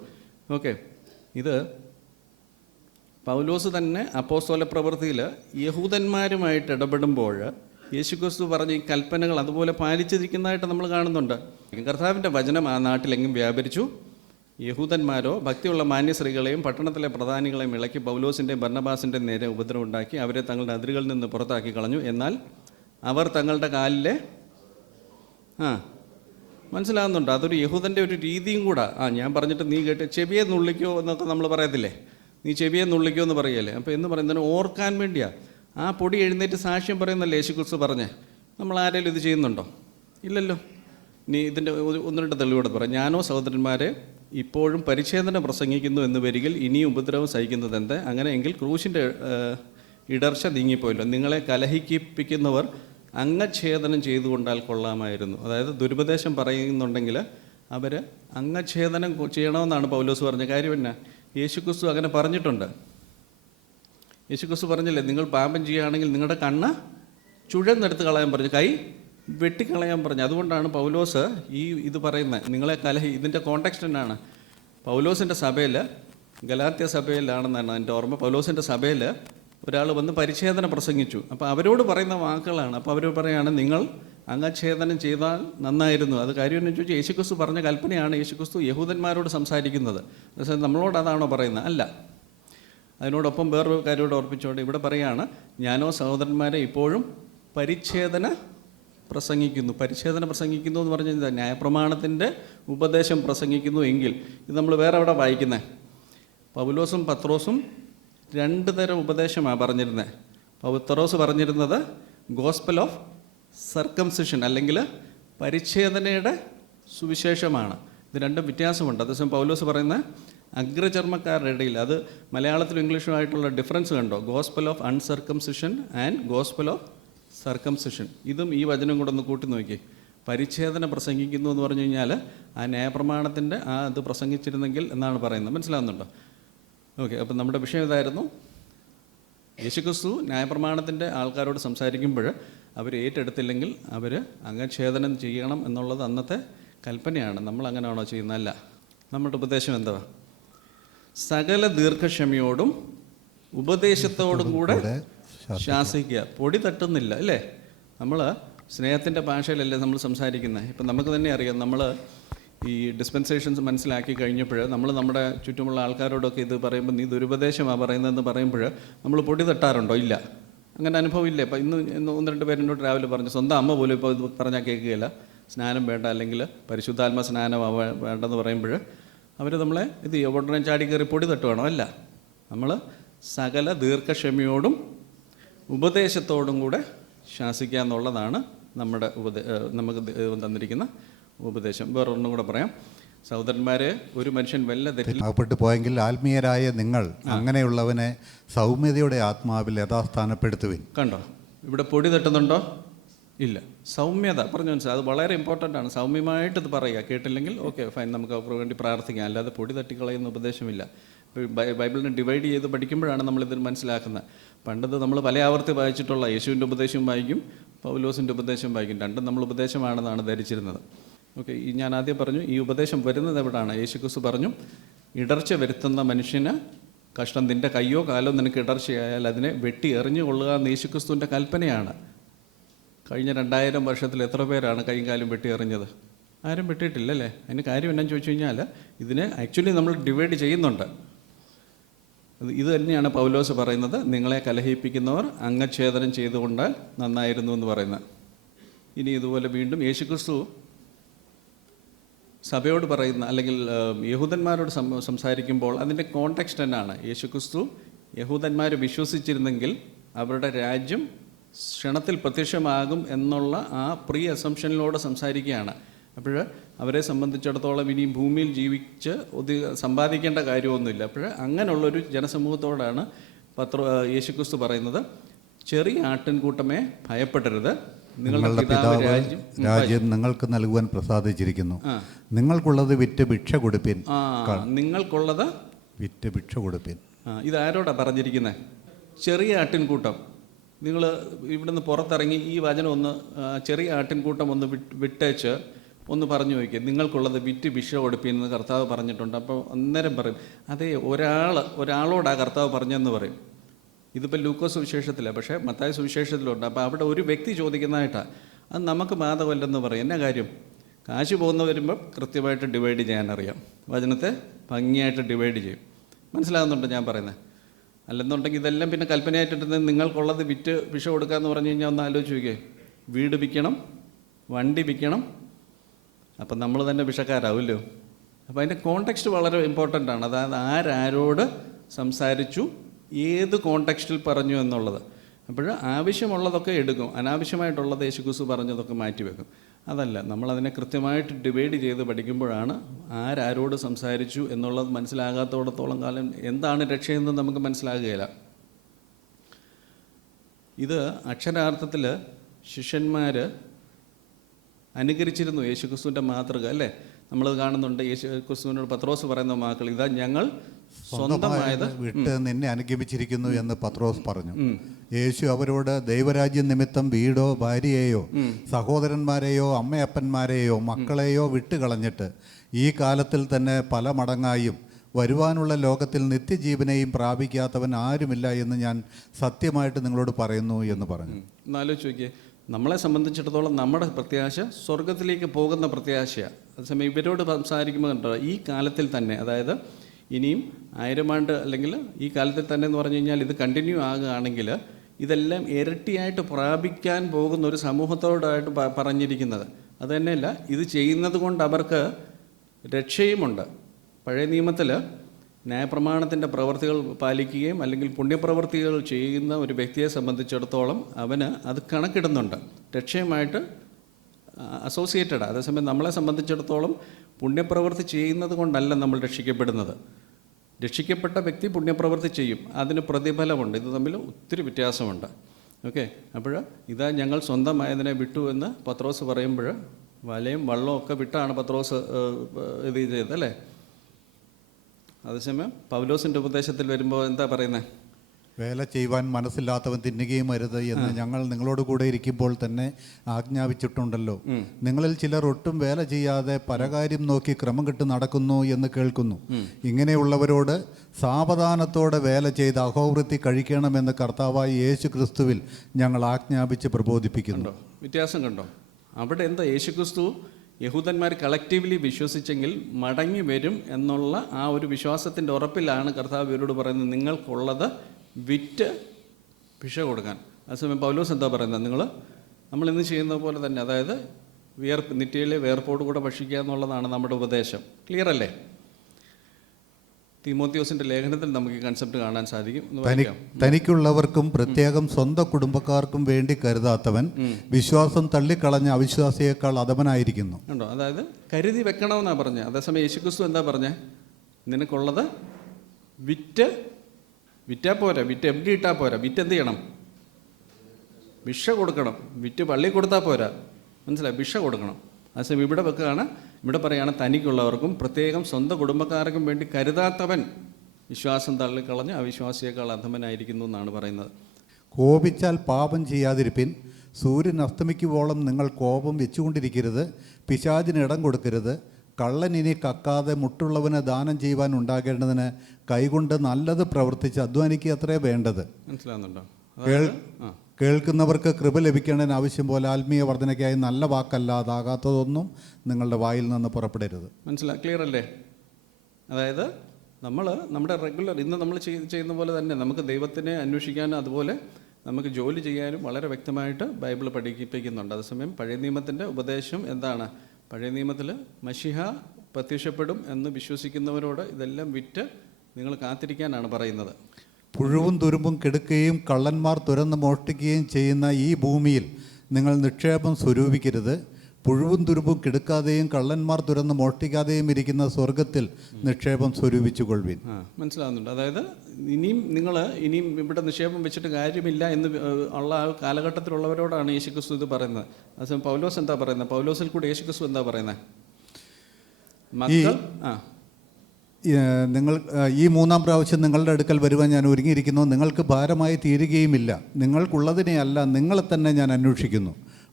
ഓക്കെ, ഇത് പൗലോസ് തന്നെ അപ്പോസ്തല പ്രവൃത്തിയിൽ യഹൂദന്മാരുമായിട്ട് ഇടപെടുമ്പോൾ യേശുക്രിസ്തു പറഞ്ഞ ഈ കൽപ്പനകൾ അതുപോലെ പാലിച്ചിരിക്കുന്നതായിട്ട് നമ്മൾ കാണുന്നുണ്ട്. കർത്താവിൻ്റെ വചനം ആ നാട്ടിലെങ്ങും വ്യാപരിച്ചു. യഹൂദന്മാരോ ഭക്തിയുള്ള മാന്യസ്ത്രീകളെയും പട്ടണത്തിലെ പ്രധാനികളെയും ഇളക്കി പൗലോസിൻ്റെയും ബർന്നബാസിൻ്റെ നേരെ ഉപദ്രവം ഉണ്ടാക്കി അവരെ തങ്ങളുടെ അതിരുകളിൽ നിന്ന് പുറത്താക്കി കളഞ്ഞു. എന്നാൽ അവർ തങ്ങളുടെ കാലിലെ മനസ്സിലാകുന്നുണ്ട്, അതൊരു യഹൂദൻ്റെ ഒരു രീതിയും കൂടെ. ഞാൻ പറഞ്ഞിട്ട് നീ കേട്ട് ചെവിയെ നുള്ളിക്കോ എന്നൊക്കെ നമ്മൾ പറയത്തില്ലേ, നീ ചെവിയെ നുള്ളിക്കോ എന്ന് പറയല്ലേ. അപ്പോൾ എന്ന് പറയുന്നതിന് ഓർക്കാൻ വേണ്ടിയാണ്. ആ പൊടി എഴുന്നേറ്റ് സാക്ഷ്യം പറയുന്നല്ലേ യേശുക്രിസ്തു പറഞ്ഞേ. നമ്മൾ ആരെങ്കിലും ഇത് ചെയ്യുന്നുണ്ടോ? ഇല്ലല്ലോ. നീ ഇതിൻ്റെ ഒന്ന് രണ്ട് തെളിവോടെ പറയാം. ഞാനോ സഹോദരന്മാരെ ഇപ്പോഴും പരിച്ഛേദന പ്രസംഗിക്കുന്നു എന്ന് വരികിൽ ഇനിയും ഉപദ്രവം സഹിക്കുന്നത് എന്ത്? അങ്ങനെ എങ്കിൽ ക്രൂശിൻ്റെ ഇടർച്ച നീങ്ങിപ്പോയല്ലോ. നിങ്ങളെ കലഹിപ്പിക്കുന്നവർ അംഗച്ഛേദനം ചെയ്തുകൊണ്ടാൽ കൊള്ളാമായിരുന്നു. അതായത് ദുരുപദേശം പറയുന്നുണ്ടെങ്കിൽ അവർ അംഗച്ഛേദനം ചെയ്യണമെന്നാണ് പൗലോസ് പറഞ്ഞ കാര്യം. എന്നാ യേശുക്രിസ്തു അങ്ങനെ പറഞ്ഞിട്ടുണ്ട്. യേശുക്രിസ്തു പറഞ്ഞില്ലേ, നിങ്ങൾ പാപം ചെയ്യുകയാണെങ്കിൽ നിങ്ങളുടെ കണ്ണ് ചുഴന്നെടുത്ത് കളയാൻ പറഞ്ഞു, കൈ വെട്ടിക്കളയാൻ പറഞ്ഞു. അതുകൊണ്ടാണ് പൗലോസ് ഇത് പറയുന്നത്. നിങ്ങളെ ഇതിൻ്റെ കോണ്ടെക്സ്റ്റ് എന്നാണ്? പൗലോസിൻ്റെ സഭയിൽ, ഗലാത്യ സഭയിലാണെന്നാണ് എൻ്റെ ഓർമ്മ. പൗലോസിൻ്റെ സഭയിൽ ഒരാൾ വന്ന് പരിച്ഛേദന പ്രസംഗിച്ചു. അപ്പോൾ അവരോട് പറയുന്ന വാക്കുകളാണ്. അപ്പോൾ അവർ പറയുകയാണ്, നിങ്ങൾ അംഗച്ഛേദനം ചെയ്താൽ നന്നായിരുന്നു. അത് കാര്യം എന്ന് ചോദിച്ചാൽ യേശുക്രിസ്തു പറഞ്ഞ കൽപ്പനയാണ്. യേശുക്രിസ്തു യഹൂദന്മാരോട് സംസാരിക്കുന്നത്. നമ്മളോട് അതാണോ പറയുന്നത്? അല്ല. അതിനോടൊപ്പം വേറൊരു കാര്യത്തോട് ഓർപ്പിച്ചുകൊണ്ട് ഇവിടെ പറയുകയാണ്, ഞാനോ സഹോദരന്മാരെ ഇപ്പോഴും പരിച്ഛേദന പ്രസംഗിക്കുന്നു. പരിച്ഛേദന പ്രസംഗിക്കുന്നു എന്ന് പറഞ്ഞാൽ ന്യായപ്രമാണത്തിൻ്റെ ഉപദേശം പ്രസംഗിക്കുന്നു എങ്കിൽ ഇത് നമ്മൾ വേറെ എവിടെ വായിക്കുന്നത്? പൗലോസും പത്രോസും രണ്ട് തരം ഉപദേശമാണ് പറഞ്ഞിരുന്നത്. പത്രോസ് പറഞ്ഞിരുന്നത് ഗോസ്പൽ ഓഫ് സർക്കംസിഷൻ അല്ലെങ്കിൽ പരിച്ഛേദനയുടെ സുവിശേഷമാണ്. ഇത് രണ്ടും വ്യത്യാസമുണ്ട്. അതേസമയം പൗലോസ് പറയുന്ന അഗ്രചർമ്മക്കാരുടെ ഇടയിൽ, അത് മലയാളത്തിലും ഇംഗ്ലീഷുമായിട്ടുള്ള ഡിഫറൻസ് കണ്ടോ? Gospel of uncircumcision and gospel of circumcision. ഇതും ഈ വചനം കൂടെ ഒന്ന് കൂട്ടി നോക്കി. പരിച്ഛേദന പ്രസംഗിക്കുന്നു എന്ന് പറഞ്ഞു കഴിഞ്ഞാൽ ആ ന്യായപ്രമാണത്തിൻ്റെ അത് പ്രസംഗിച്ചിരുന്നെങ്കിൽ എന്നാണ് പറയുന്നത്. മനസ്സിലാകുന്നുണ്ടോ? ഓക്കെ, അപ്പം നമ്മുടെ വിഷയം ഇതായിരുന്നു. യേശുക്രിസ്തു ന്യായപ്രമാണത്തിൻ്റെ ആൾക്കാരോട് സംസാരിക്കുമ്പോൾ അവർ ഏറ്റെടുത്തില്ലെങ്കിൽ അവർ അംഗച്ഛേദനം ചെയ്യണം എന്നുള്ളത് അന്നത്തെ കൽപ്പനയാണ്. നമ്മൾ അങ്ങനെയാണോ ചെയ്യുന്നതല്ല. നമ്മുടെ ഉപദേശം എന്താ? സകല ദീർഘക്ഷമയോടും ഉപദേശത്തോടും കൂടെ ശാസിക്കുക. പൊടി തട്ടുന്നില്ല അല്ലേ? നമ്മൾ സ്നേഹത്തിൻ്റെ ഭാഷയിലല്ലേ നമ്മൾ സംസാരിക്കുന്നത്. ഇപ്പം നമുക്ക് തന്നെ അറിയാം, നമ്മൾ ഈ ഡിസ്പെൻസേഷൻസ് മനസ്സിലാക്കി കഴിഞ്ഞപ്പോൾ നമ്മൾ നമ്മുടെ ചുറ്റുമുള്ള ആൾക്കാരോടൊക്കെ ഇത് പറയുമ്പോൾ നീ ദുരുപദേശമാണ് പറയുന്നതെന്ന് പറയുമ്പോൾ നമ്മൾ പൊടി തട്ടാറുണ്ടോ? ഇല്ല. അങ്ങനെ അനുഭവം ഇല്ലേ? ഇപ്പം ഇന്ന് ഒന്ന് രണ്ട് പേരെന്നോട് രാവിലെ പറഞ്ഞു, സ്വന്തം അമ്മ പോലും ഇപ്പോൾ ഇത് പറഞ്ഞാൽ കേൾക്കുകയില്ല, സ്നാനം വേണ്ട അല്ലെങ്കിൽ പരിശുദ്ധാത്മ സ്നാനം വേണ്ടെന്ന് പറയുമ്പോൾ അവർ നമ്മളെ ഇത് ഉടനെ ചാടി കയറി പൊടി തട്ടുവാണോ? അല്ല. നമ്മൾ സകല ദീർഘക്ഷമയോടും ഉപദേശത്തോടും കൂടെ ശാസിക്കുക എന്നുള്ളതാണ് നമ്മുടെ നമുക്ക് തന്നിരിക്കുന്ന ഉപദേശം. വേറൊന്നും കൂടെ പറയാം. സഹോദരന്മാരെ, ഒരു മനുഷ്യൻ വല്ല തെറ്റിൽപ്പെട്ടു പോയെങ്കിൽ ആത്മീയരായ നിങ്ങൾ അങ്ങനെയുള്ളവനെ സൗമ്യതയുടെ ആത്മാവിൽ യഥാസ്ഥാനപ്പെടുത്തുവിൻ. കണ്ടോ, ഇവിടെ പൊടി തട്ടുന്നുണ്ടോ? ഇല്ല. സൗമ്യത പറഞ്ഞു മനസ്സിലായി. അത് വളരെ ഇമ്പോർട്ടൻ്റ് ആണ്. സൗമ്യമായിട്ട് ഇത് പറയുക. കേട്ടില്ലെങ്കിൽ ഓക്കെ ഫൈൻ, നമുക്ക് അവർക്ക് വേണ്ടി പ്രാർത്ഥിക്കാം. അല്ലാതെ പൊടി തട്ടിക്കളയുന്ന ഉപദേശമില്ല. ബൈബിളിനെ ഡിവൈഡ് ചെയ്ത് പഠിക്കുമ്പോഴാണ് നമ്മളിത് മനസ്സിലാക്കുന്നത്. പണ്ടത് നമ്മൾ പല ആവർത്തി വായിച്ചിട്ടുള്ള യേശുവിൻ്റെ ഉപദേശം വായിക്കും, പൗലോസിൻ്റെ ഉപദേശം വായിക്കും. രണ്ടും നമ്മൾ ഉപദേശമാണെന്നാണ് ധരിച്ചിരുന്നത്. ഓക്കെ, ഞാൻ ആദ്യം പറഞ്ഞു ഈ ഉപദേശം വരുന്നത് എവിടെയാണ്? യേശുക്രിസ്തു പറഞ്ഞു, ഇടർച്ച വരുത്തുന്ന മനുഷ്യന് കഷ്ടം. നിൻ്റെ കയ്യോ കാലോ നിനക്ക് ഇടർച്ചയായാൽ അതിനെ വെട്ടി എറിഞ്ഞു കൊള്ളുക എന്ന് യേശുക്രിസ്തുവിൻ്റെ കൽപ്പനയാണ്. കഴിഞ്ഞ 2000 വർഷത്തിൽ എത്ര പേരാണ് കൈയും കാലും വെട്ടി എറിഞ്ഞത്? ആരും വെട്ടിയിട്ടില്ലല്ലേ? അതിന് കാര്യം എന്നാന്ന് ചോദിച്ചു കഴിഞ്ഞാൽ ഇതിനെ ആക്ച്വലി നമ്മൾ ഡിവൈഡ് ചെയ്യുന്നുണ്ട്. ഇത് തന്നെയാണ് പൗലോസ് പറയുന്നത്, നിങ്ങളെ കലഹിപ്പിക്കുന്നവർ അംഗച്ഛേദനം ചെയ്തുകൊണ്ടാൽ നന്നായിരുന്നു എന്ന് പറയുന്നത്. ഇനി ഇതുപോലെ വീണ്ടും യേശുക്രിസ്തു സഭയോട് പറയുന്ന, അല്ലെങ്കിൽ യഹൂദന്മാരോട് സംസാരിക്കുമ്പോൾ അതിൻ്റെ കോണ്ടെക്സ്റ്റ് എന്നാണ്? യേശുക്രിസ്തു യഹൂദന്മാർ വിശ്വസിച്ചിരുന്നെങ്കിൽ അവരുടെ രാജ്യം ക്ഷണത്തിൽ പ്രത്യക്ഷമാകും എന്നുള്ള ആ പ്രീ അസംഷനിലൂടെ സംസാരിക്കുകയാണ്. അപ്പോൾ അവരെ സംബന്ധിച്ചിടത്തോളം ഇനി ഭൂമിയിൽ ജീവിച്ച് സമ്പാദിക്കേണ്ട കാര്യമൊന്നുമില്ല. അപ്പോൾ അങ്ങനെയുള്ളൊരു ജനസമൂഹത്തോടാണ് യേശുക്രിസ്തു പറയുന്നത്, ചെറിയ ആട്ടിൻകൂട്ടമേ ഭയപ്പെടരുത്, നിങ്ങളുടെ പിതാവ് രാജ്യം നിങ്ങൾക്ക് നൽകുവാൻ പ്രസാദിച്ചിരിക്കുന്നു. നിങ്ങൾക്കുള്ളത് വിറ്റ് ഭിക്ഷ കൊടുപ്പിൻ. നിങ്ങൾക്കുള്ളത് വിറ്റ് ഭിക്ഷ കൊടുപ്പിൻ. ഇതാരോടാ പറഞ്ഞിരിക്കുന്നത്? ചെറിയ ആട്ടിൻകൂട്ടം. നിങ്ങൾ ഇവിടുന്ന് പുറത്തിറങ്ങി ഈ വചനം ഒന്ന്, ചെറിയ ആട്ടിൻകൂട്ടം ഒന്ന് വിട്ടേച്ച് ഒന്ന് പറഞ്ഞു നോക്കിയാൽ, നിങ്ങൾക്കുള്ളത് വിറ്റ് ഭിക്ഷ കൊടുപ്പിന്ന് കർത്താവ് പറഞ്ഞിട്ടുണ്ട്. അപ്പോൾ അന്നേരം പറയും, അതേ ഒരാളോടാ കർത്താവ് പറഞ്ഞെന്ന് പറയും. ഇതിപ്പോൾ ലൂക്കോസ് സുവിശേഷത്തിലാണ്, പക്ഷേ മത്തായി സുവിശേഷത്തിലുണ്ട്. അപ്പോൾ അവിടെ ഒരു വ്യക്തി ചോദിക്കുന്നതായിട്ടാണ്. അത് നമുക്ക് ബാധകമല്ലെന്ന് പറയും. എന്നാ കാര്യം? കാശ് പോകുന്ന വരുമ്പോൾ കൃത്യമായിട്ട് ഡിവൈഡ് ചെയ്യാനറിയാം, വചനത്തെ ഭംഗിയായിട്ട് ഡിവൈഡ് ചെയ്യും. മനസ്സിലാകുന്നുണ്ടോ ഞാൻ പറയുന്നത്? അല്ലെന്നുണ്ടെങ്കിൽ ഇതെല്ലാം പിന്നെ കൽപ്പനയായിട്ടിരുന്നത് നിങ്ങൾക്കുള്ളത് വിറ്റ് ഭിക്ഷ കൊടുക്കാമെന്ന് പറഞ്ഞു കഴിഞ്ഞാൽ ഒന്ന് ആലോചിച്ച് നോക്കിയേ. വീട് വിൽക്കണം, വണ്ടി വിൽക്കണം, അപ്പം നമ്മൾ തന്നെ ഭിക്ഷക്കാരാവുമല്ലോ. അപ്പോൾ അതിൻ്റെ കോണ്ടെക്സ്റ്റ് വളരെ ഇമ്പോർട്ടൻ്റ് ആണ്. അതായത് ആരോട് സംസാരിച്ചു, ഏത് കോണ്ടെക്സ്റ്റിൽ പറഞ്ഞു എന്നുള്ളത്. അപ്പോൾ ആവശ്യമുള്ളതൊക്കെ എടുക്കും, അനാവശ്യമായിട്ടുള്ളത് യേശുക്രിസ്തു പറഞ്ഞതൊക്കെ മാറ്റിവെക്കും. അതല്ല, നമ്മളതിനെ കൃത്യമായിട്ട് ഡിവൈഡ് ചെയ്ത് പഠിക്കുമ്പോഴാണ് ആരോട് സംസാരിച്ചു എന്നുള്ളത് മനസ്സിലാകാത്തോടത്തോളം കാലം എന്താണ് രക്ഷയെന്ന് നമുക്ക് മനസ്സിലാകുകയില്ല. ഇത് അക്ഷരാർത്ഥത്തിൽ ശിഷ്യന്മാർ അനുകരിച്ചിരുന്നു യേശുക്രിസ്തുവിൻ്റെ മാതൃക, അല്ലേ? നമ്മളത് കാണുന്നുണ്ട്. യേശുക്രിസ്തുവിനോട് പത്രോസ് പറയുന്ന വാക്കുകൾ, ഇതാ ഞങ്ങൾ സ്വന്തമായത് വിട്ട് നിന്നെ അനുഗമിച്ചിരിക്കുന്നു എന്ന് പത്രോസ് പറഞ്ഞു. യേശു അവരോട്, ദൈവരാജ്യം നിമിത്തം വീടോ ഭാര്യയെയോ സഹോദരന്മാരെയോ അമ്മയപ്പന്മാരെയോ മക്കളെയോ വിട്ടുകളഞ്ഞിട്ട് ഈ കാലത്തിൽ തന്നെ പല മടങ്ങായും വരുവാനുള്ള ലോകത്തിൽ നിത്യജീവനെയും പ്രാപിക്കാത്തവൻ ആരുമില്ല എന്ന് ഞാൻ സത്യമായിട്ട് നിങ്ങളോട് പറയുന്നു എന്ന് പറഞ്ഞു. എന്നാലോചിച്ച് നോക്കിയേ, നമ്മളെ സംബന്ധിച്ചിടത്തോളം നമ്മുടെ പ്രത്യാശ സ്വർഗത്തിലേക്ക് പോകുന്ന പ്രത്യാശയാണ്. അതേസമയം ഇവരോട് സംസാരിക്കുമ്പോൾ കണ്ടോ, ഈ കാലത്തിൽ തന്നെ, അതായത് ഇനിയും 1000 ആണ്ട് അല്ലെങ്കിൽ ഈ കാലത്തിൽ തന്നെ എന്ന് പറഞ്ഞു കഴിഞ്ഞാൽ ഇത് കണ്ടിന്യൂ ആകുകയാണെങ്കിൽ ഇതെല്ലാം ഇരട്ടിയായിട്ട് പ്രാപിക്കാൻ പോകുന്ന ഒരു സമൂഹത്തോടായിട്ട് പറഞ്ഞിരിക്കുന്നത്. അതുതന്നെയല്ല, ഇത് ചെയ്യുന്നത് കൊണ്ട് അവർക്ക് രക്ഷയുമുണ്ട്. പഴയ നിയമത്തിൽ ന്യായപ്രമാണത്തിൻ്റെ പ്രവൃത്തികൾ പാലിക്കുകയും അല്ലെങ്കിൽ പുണ്യപ്രവൃത്തികൾ ചെയ്യുന്ന ഒരു വ്യക്തിയെ സംബന്ധിച്ചിടത്തോളം അവന് അത് കണക്കിടുന്നുണ്ട്, രക്ഷയുമായിട്ട് അസോസിയേറ്റഡ്. അതേസമയം നമ്മളെ സംബന്ധിച്ചിടത്തോളം പുണ്യപ്രവൃത്തി ചെയ്യുന്നത് കൊണ്ടല്ല നമ്മൾ രക്ഷിക്കപ്പെടുന്നത്. രക്ഷിക്കപ്പെട്ട വ്യക്തി പുണ്യപ്രവൃത്തി ചെയ്യും, അതിന് പ്രതിഫലമുണ്ട്. ഇത് തമ്മിൽ ഒത്തിരി വ്യത്യാസമുണ്ട്. ഓക്കെ, അപ്പോൾ ഇതാ ഞങ്ങൾ സ്വന്തമായതിനെ വിട്ടു എന്ന് പത്രോസ് പറയുമ്പോൾ വലയും വള്ളവും ഒക്കെ വിട്ടാണ് പത്രോസ് ഇത് ചെയ്തത്, അല്ലേ? അതേസമയം പൗലോസിൻ്റെ ഉപദേശത്തിൽ വരുമ്പോൾ എന്താ പറയുന്നത്? വേല ചെയ്യുവാൻ മനസ്സില്ലാത്തവൻ തിന്നുകയും അരുത് എന്ന് ഞങ്ങൾ നിങ്ങളോട് കൂടെ ഇരിക്കുമ്പോൾ തന്നെ ആജ്ഞാപിച്ചിട്ടുണ്ടല്ലോ. നിങ്ങളിൽ ചിലർ ഒട്ടും വേല ചെയ്യാതെ പരകാര്യം നോക്കി ക്രമം കെട്ട് നടക്കുന്നു എന്ന് കേൾക്കുന്നു. ഇങ്ങനെയുള്ളവരോട് സാവധാനത്തോടെ വേല ചെയ്ത് അഹോവൃത്തി കഴിക്കണമെന്ന് കർത്താവായ യേശു ക്രിസ്തുവിൽ ഞങ്ങൾ ആജ്ഞാപിച്ച് പ്രബോധിപ്പിക്കുന്നു. വ്യത്യാസം കണ്ടോ? അവിടെ എന്താ, യേശുക്രിസ്തു യഹൂദന്മാർ കളക്റ്റീവ്ലി വിശ്വസിച്ചെങ്കിൽ മടങ്ങി വരും എന്നുള്ള ആ ഒരു വിശ്വാസത്തിൻ്റെ ഉറപ്പിലാണ് കർത്താവ് ഇവരോട് പറയുന്നത്, നിങ്ങൾക്കുള്ളത് വിറ്റ് ഭിക്ഷ കൊടുക്കാൻ. അതേസമയം പൗലോസ് എന്താ പറയുന്നത്? നമ്മളിന്ന് ചെയ്യുന്ന പോലെ തന്നെ, അതായത് നിത്യയിലെ വേർപ്പോട് കൂടെ ഭക്ഷിക്കുക എന്നുള്ളതാണ് നമ്മുടെ ഉപദേശം. ക്ലിയർ അല്ലേ? തീമോത്തിയോസിൻ്റെ ലേഖനത്തിൽ നമുക്ക് ഈ കൺസെപ്റ്റ് കാണാൻ സാധിക്കും. തനിക്കുള്ളവർക്കും പ്രത്യേകം സ്വന്തം കുടുംബക്കാർക്കും വേണ്ടി കരുതാത്തവൻ വിശ്വാസം തള്ളിക്കളഞ്ഞ അവിശ്വാസിയേക്കാൾ അധമനായിരിക്കുന്നു. ഉണ്ടോ? അതായത് കരുതി വെക്കണമെന്നാണ് പറഞ്ഞത്. അതേസമയം യേശുക്രിസ്തു എന്താ പറഞ്ഞത്? നിനക്കുള്ളത് വിറ്റാ പോരാ, വിറ്റ് എവിടെ ഇട്ടാൽ പോരാ, വിറ്റ് എന്ത് ചെയ്യണം? ഭിക്ഷ കൊടുക്കണം. വിറ്റ് പള്ളി കൊടുത്താൽ പോരാ, മനസ്സിലായി? ഭിക്ഷ കൊടുക്കണം. അതേസമയം ഇവിടെ വെക്കുകയാണ്, ഇവിടെ പറയുകയാണ് തനിക്കുള്ളവർക്കും പ്രത്യേകം സ്വന്തം കുടുംബക്കാർക്കും വേണ്ടി കരുതാത്തവൻ വിശ്വാസം തള്ളിക്കളഞ്ഞ് അവിശ്വാസിയേക്കാൾ അധമനായിരിക്കുന്നു എന്നാണ് പറയുന്നത്. കോപിച്ചാൽ പാപം ചെയ്യാതിരിപ്പിൻ. സൂര്യൻ അസ്തമിക്കുവോളം നിങ്ങൾ കോപം വെച്ചുകൊണ്ടിരിക്കരുത്. പിശാചിന് ഇടം കൊടുക്കരുത്. കള്ളൻ ഇനി കക്കാതെ മുട്ടുള്ളവന് ദാനം ചെയ്യുവാൻ ഉണ്ടാകേണ്ടതിന് കൈകൊണ്ട് നല്ലത് പ്രവർത്തിച്ച് അധ്വാനിക്കുക അത്രേ വേണ്ടത്. മനസ്സിലാകുന്നുണ്ടോ? കേൾക്കുന്നവർക്ക് കൃപ ലഭിക്കേണ്ടതിന് ആവശ്യം പോലെ ആത്മീയ വർധനയ്ക്കായി നല്ല വാക്കല്ലാതാകാത്തതൊന്നും നിങ്ങളുടെ വായിൽ നിന്ന് പുറപ്പെടരുത്. ക്ലിയർ അല്ലേ? അതായത് നമ്മൾ നമ്മുടെ റെഗുലർ ഇന്ന് നമ്മൾ ചെയ്യുന്ന പോലെ തന്നെ നമുക്ക് ദൈവത്തിനെ അന്വേഷിക്കാനും അതുപോലെ നമുക്ക് ജോലി ചെയ്യാനും വളരെ വ്യക്തമായിട്ട് ബൈബിൾ പഠിപ്പിക്കുന്നുണ്ട്. അതേസമയം പഴയ നിയമത്തിൻ്റെ ഉപദേശം എന്താണ്? പഴയ നിയമത്തിൽ മശിഹ പ്രത്യക്ഷപ്പെടും എന്ന് വിശ്വസിക്കുന്നവരോട് ഇതെല്ലാം വിറ്റ് നിങ്ങൾ കാത്തിരിക്കാനാണ് പറയുന്നത്. പുഴുവും തുരുമ്പും കെടുക്കുകയും കള്ളന്മാർ തുരന്ന് മോഷ്ടിക്കുകയും ചെയ്യുന്ന ഈ ഭൂമിയിൽ നിങ്ങൾ നിക്ഷേപം സ്വരൂപിക്കരുത്. പുഴുവും തുരുമ്പും കെടുക്കാതെയും കള്ളന്മാർ തുരന്ന് മോഷ്ടിക്കാതെയും ഇരിക്കുന്ന സ്വർഗത്തിൽ നിക്ഷേപം സ്വരൂപിച്ചുകൊള്ളുവിൻ. മനസ്സിലാകുന്നുണ്ട്. അതായത് ഇനിയും ഇവിടെ നിക്ഷേപം വെച്ചിട്ട് കാര്യമില്ല എന്ന് ഉള്ള ആ കാലഘട്ടത്തിലുള്ളവരോടാണ് യേശുക്രിസ്തു ഇത് പറയുന്നത്. അതേസമയം പൗലോസ് എന്താ പറയുന്നത്? പൗലോസിൽ കൂടി യേശുക്രിസ്തു എന്താ പറയുന്നത്? മക്കൾ നിങ്ങൾ ഈ മൂന്നാം പ്രാവശ്യം നിങ്ങളുടെ അടുക്കൽ വരുവാൻ ഞാൻ ഒരുങ്ങിയിരിക്കുന്നു. നിങ്ങൾക്ക് ഭാരമായി തീരുകയുമില്ല. നിങ്ങൾക്കുള്ളതിനെ അല്ല, നിങ്ങളെ തന്നെ ഞാൻ അന്വേഷിക്കുന്നു.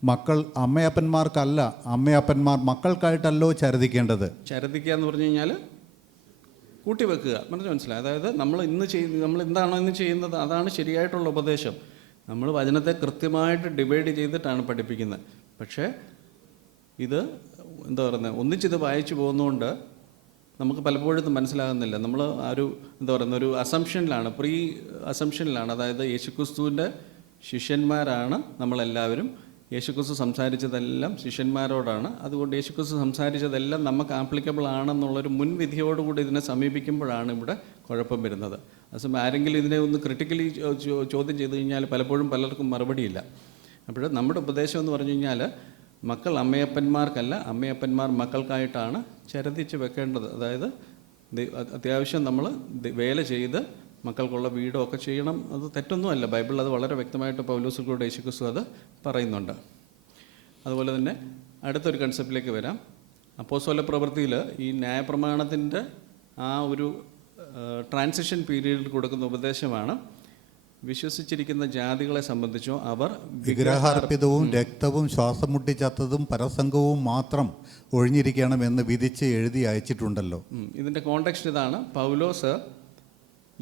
മക്കൾ അമ്മയപ്പന്മാർക്കല്ല, അമ്മയപ്പന്മാർ മക്കൾക്കായിട്ടല്ലോ ചരദിക്കേണ്ടത്. ചരദിക്കുക എന്ന് പറഞ്ഞു കഴിഞ്ഞാൽ കൂട്ടിവെക്കുക, മനസ്സിലായി? അതായത് നമ്മൾ എന്താണോ ഇന്ന് ചെയ്യുന്നത് അതാണ് ശരിയായിട്ടുള്ള ഉപദേശം. നമ്മൾ വചനത്തെ കൃത്യമായിട്ട് ഡിവൈഡ് ചെയ്തിട്ടാണ് പഠിപ്പിക്കുന്നത്. പക്ഷേ ഇത് എന്താ പറയുന്നത്, ഒന്നിച്ചിത് വായിച്ചു പോകുന്നതുകൊണ്ട് നമുക്ക് പലപ്പോഴും ഇത് മനസ്സിലാകുന്നില്ല. നമ്മൾ ഒരു അസംഷനിലാണ്, പ്രീ അസംഷനിലാണ്. അതായത് യേശുക്രിസ്തുവിൻ്റെ ശിഷ്യന്മാരാണ് നമ്മളെല്ലാവരും. യേശുക്രിസ്തു സംസാരിച്ചതെല്ലാം ശിഷ്യന്മാരോടാണ്. അതുകൊണ്ട് യേശുക്രിസ്തു സംസാരിച്ചതെല്ലാം നമുക്ക് ആപ്ലിക്കബിൾ ആണെന്നുള്ളൊരു മുൻവിധിയോടുകൂടി ഇതിനെ സമീപിക്കുമ്പോഴാണ് ഇവിടെ കുഴപ്പം വരുന്നത്. അതേസമയം ആരെങ്കിലും ഇതിനെ ഒന്ന് ക്രിട്ടിക്കലി ചോദ്യം ചെയ്ത് കഴിഞ്ഞാൽ പലപ്പോഴും പലർക്കും മറുപടിയില്ല. അപ്പോൾ നമ്മുടെ ഉപദേശം എന്ന് പറഞ്ഞു കഴിഞ്ഞാൽ മക്കൾ അമ്മയപ്പന്മാർക്കല്ല, അമ്മയപ്പന്മാർ മക്കൾക്കായിട്ടാണ് ചരദിച്ച് വെക്കേണ്ടത്. അതായത് അത്യാവശ്യം നമ്മൾ വേല ചെയ്ത് മക്കൾക്കുള്ള വീടോ ഒക്കെ ചെയ്യണം. അത് തെറ്റൊന്നുമല്ല. ബൈബിളിൽ അത് വളരെ വ്യക്തമായിട്ട് പൗലോസിലൂടെ യേശുക്രിസ്തു അത് പറയുന്നുണ്ട്. അതുപോലെ തന്നെ അടുത്തൊരു കൺസെപ്റ്റിലേക്ക് വരാം. അപ്പോസ്തല പ്രവൃത്തിയിൽ ഈ ന്യായപ്രമാണത്തിൻ്റെ ആ ഒരു ട്രാൻസിഷൻ പീരീഡിൽ കൊടുക്കുന്ന ഉപദേശമാണ് വിശ്വസിച്ചിരിക്കുന്ന ജാതികളെ സംബന്ധിച്ചോ അവർ വിഗ്രഹാർപ്പിതവും രക്തവും ശ്വാസം മുട്ടിച്ചത്തതും പരസംഗവും മാത്രം ഒഴിഞ്ഞിരിക്കണമെന്ന് വിധിച്ച് എഴുതി അയച്ചിട്ടുണ്ടല്ലോ. ഇതിൻ്റെ കോണ്ടെക്സ്റ്റ് ഇതാണ്. പൗലോസ്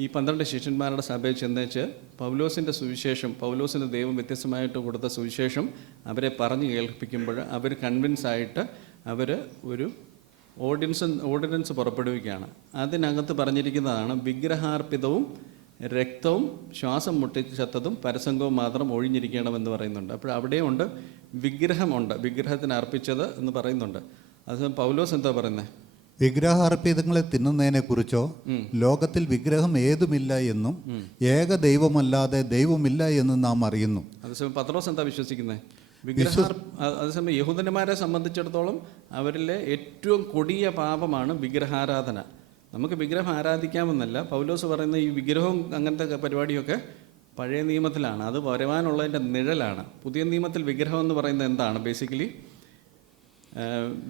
ഈ 12 ശിഷ്യന്മാരുടെ സഭയിൽ ചെന്നേച്ച് പൗലോസിൻ്റെ സുവിശേഷം, പൗലോസിന് ദൈവം വ്യത്യസ്തമായിട്ട് കൊടുത്ത സുവിശേഷം അവരെ പറഞ്ഞു കേൾപ്പിക്കുമ്പോൾ അവർ കൺവിൻസ് ആയിട്ട് അവർ ഒരു ഓർഡിനൻസ് പുറപ്പെടുവിക്കുകയാണ്. അതിനകത്ത് പറഞ്ഞിരിക്കുന്നതാണ് വിഗ്രഹാർപ്പിതവും രക്തവും ശ്വാസം മുട്ടിച്ചത്തതും പരസംഗവും മാത്രം ഒഴിഞ്ഞിരിക്കണമെന്ന് പറയുന്നുണ്ട്. അപ്പോൾ അവിടെയുണ്ട് വിഗ്രഹമുണ്ട്, വിഗ്രഹത്തിന് അർപ്പിച്ചത് എന്ന് പറയുന്നുണ്ട്. അത് പൗലോസ് എന്താ പറയുന്നത്? വിഗ്രഹാർപ്പിതങ്ങളെ തിന്നുന്നതിനെക്കുറിച്ചോ ലോകത്തിൽ വിഗ്രഹം ഏതുമില്ല എന്നും ഏക ദൈവമല്ലാതെ ദൈവമില്ല എന്നും നാം അറിയുന്നു. അതേസമയം പത്രോസ് എന്താ വിശ്വസിക്കുന്നത്? അതേസമയം യഹൂദന്മാരെ സംബന്ധിച്ചിടത്തോളം അവരിലെ ഏറ്റവും കൊടിയ പാപമാണ് വിഗ്രഹാരാധന. നമുക്ക് വിഗ്രഹം ആരാധിക്കാമെന്നല്ല. പൗലോസ് പറയുന്ന ഈ വിഗ്രഹവും അങ്ങനത്തെ പരിപാടിയൊക്കെ പഴയ നിയമത്തിലാണ്, അത് വരുവാനുള്ളതിൻ്റെ നിഴലാണ്. പുതിയ നിയമത്തിൽ വിഗ്രഹം എന്ന് പറയുന്നത് എന്താണ്? ബേസിക്കലി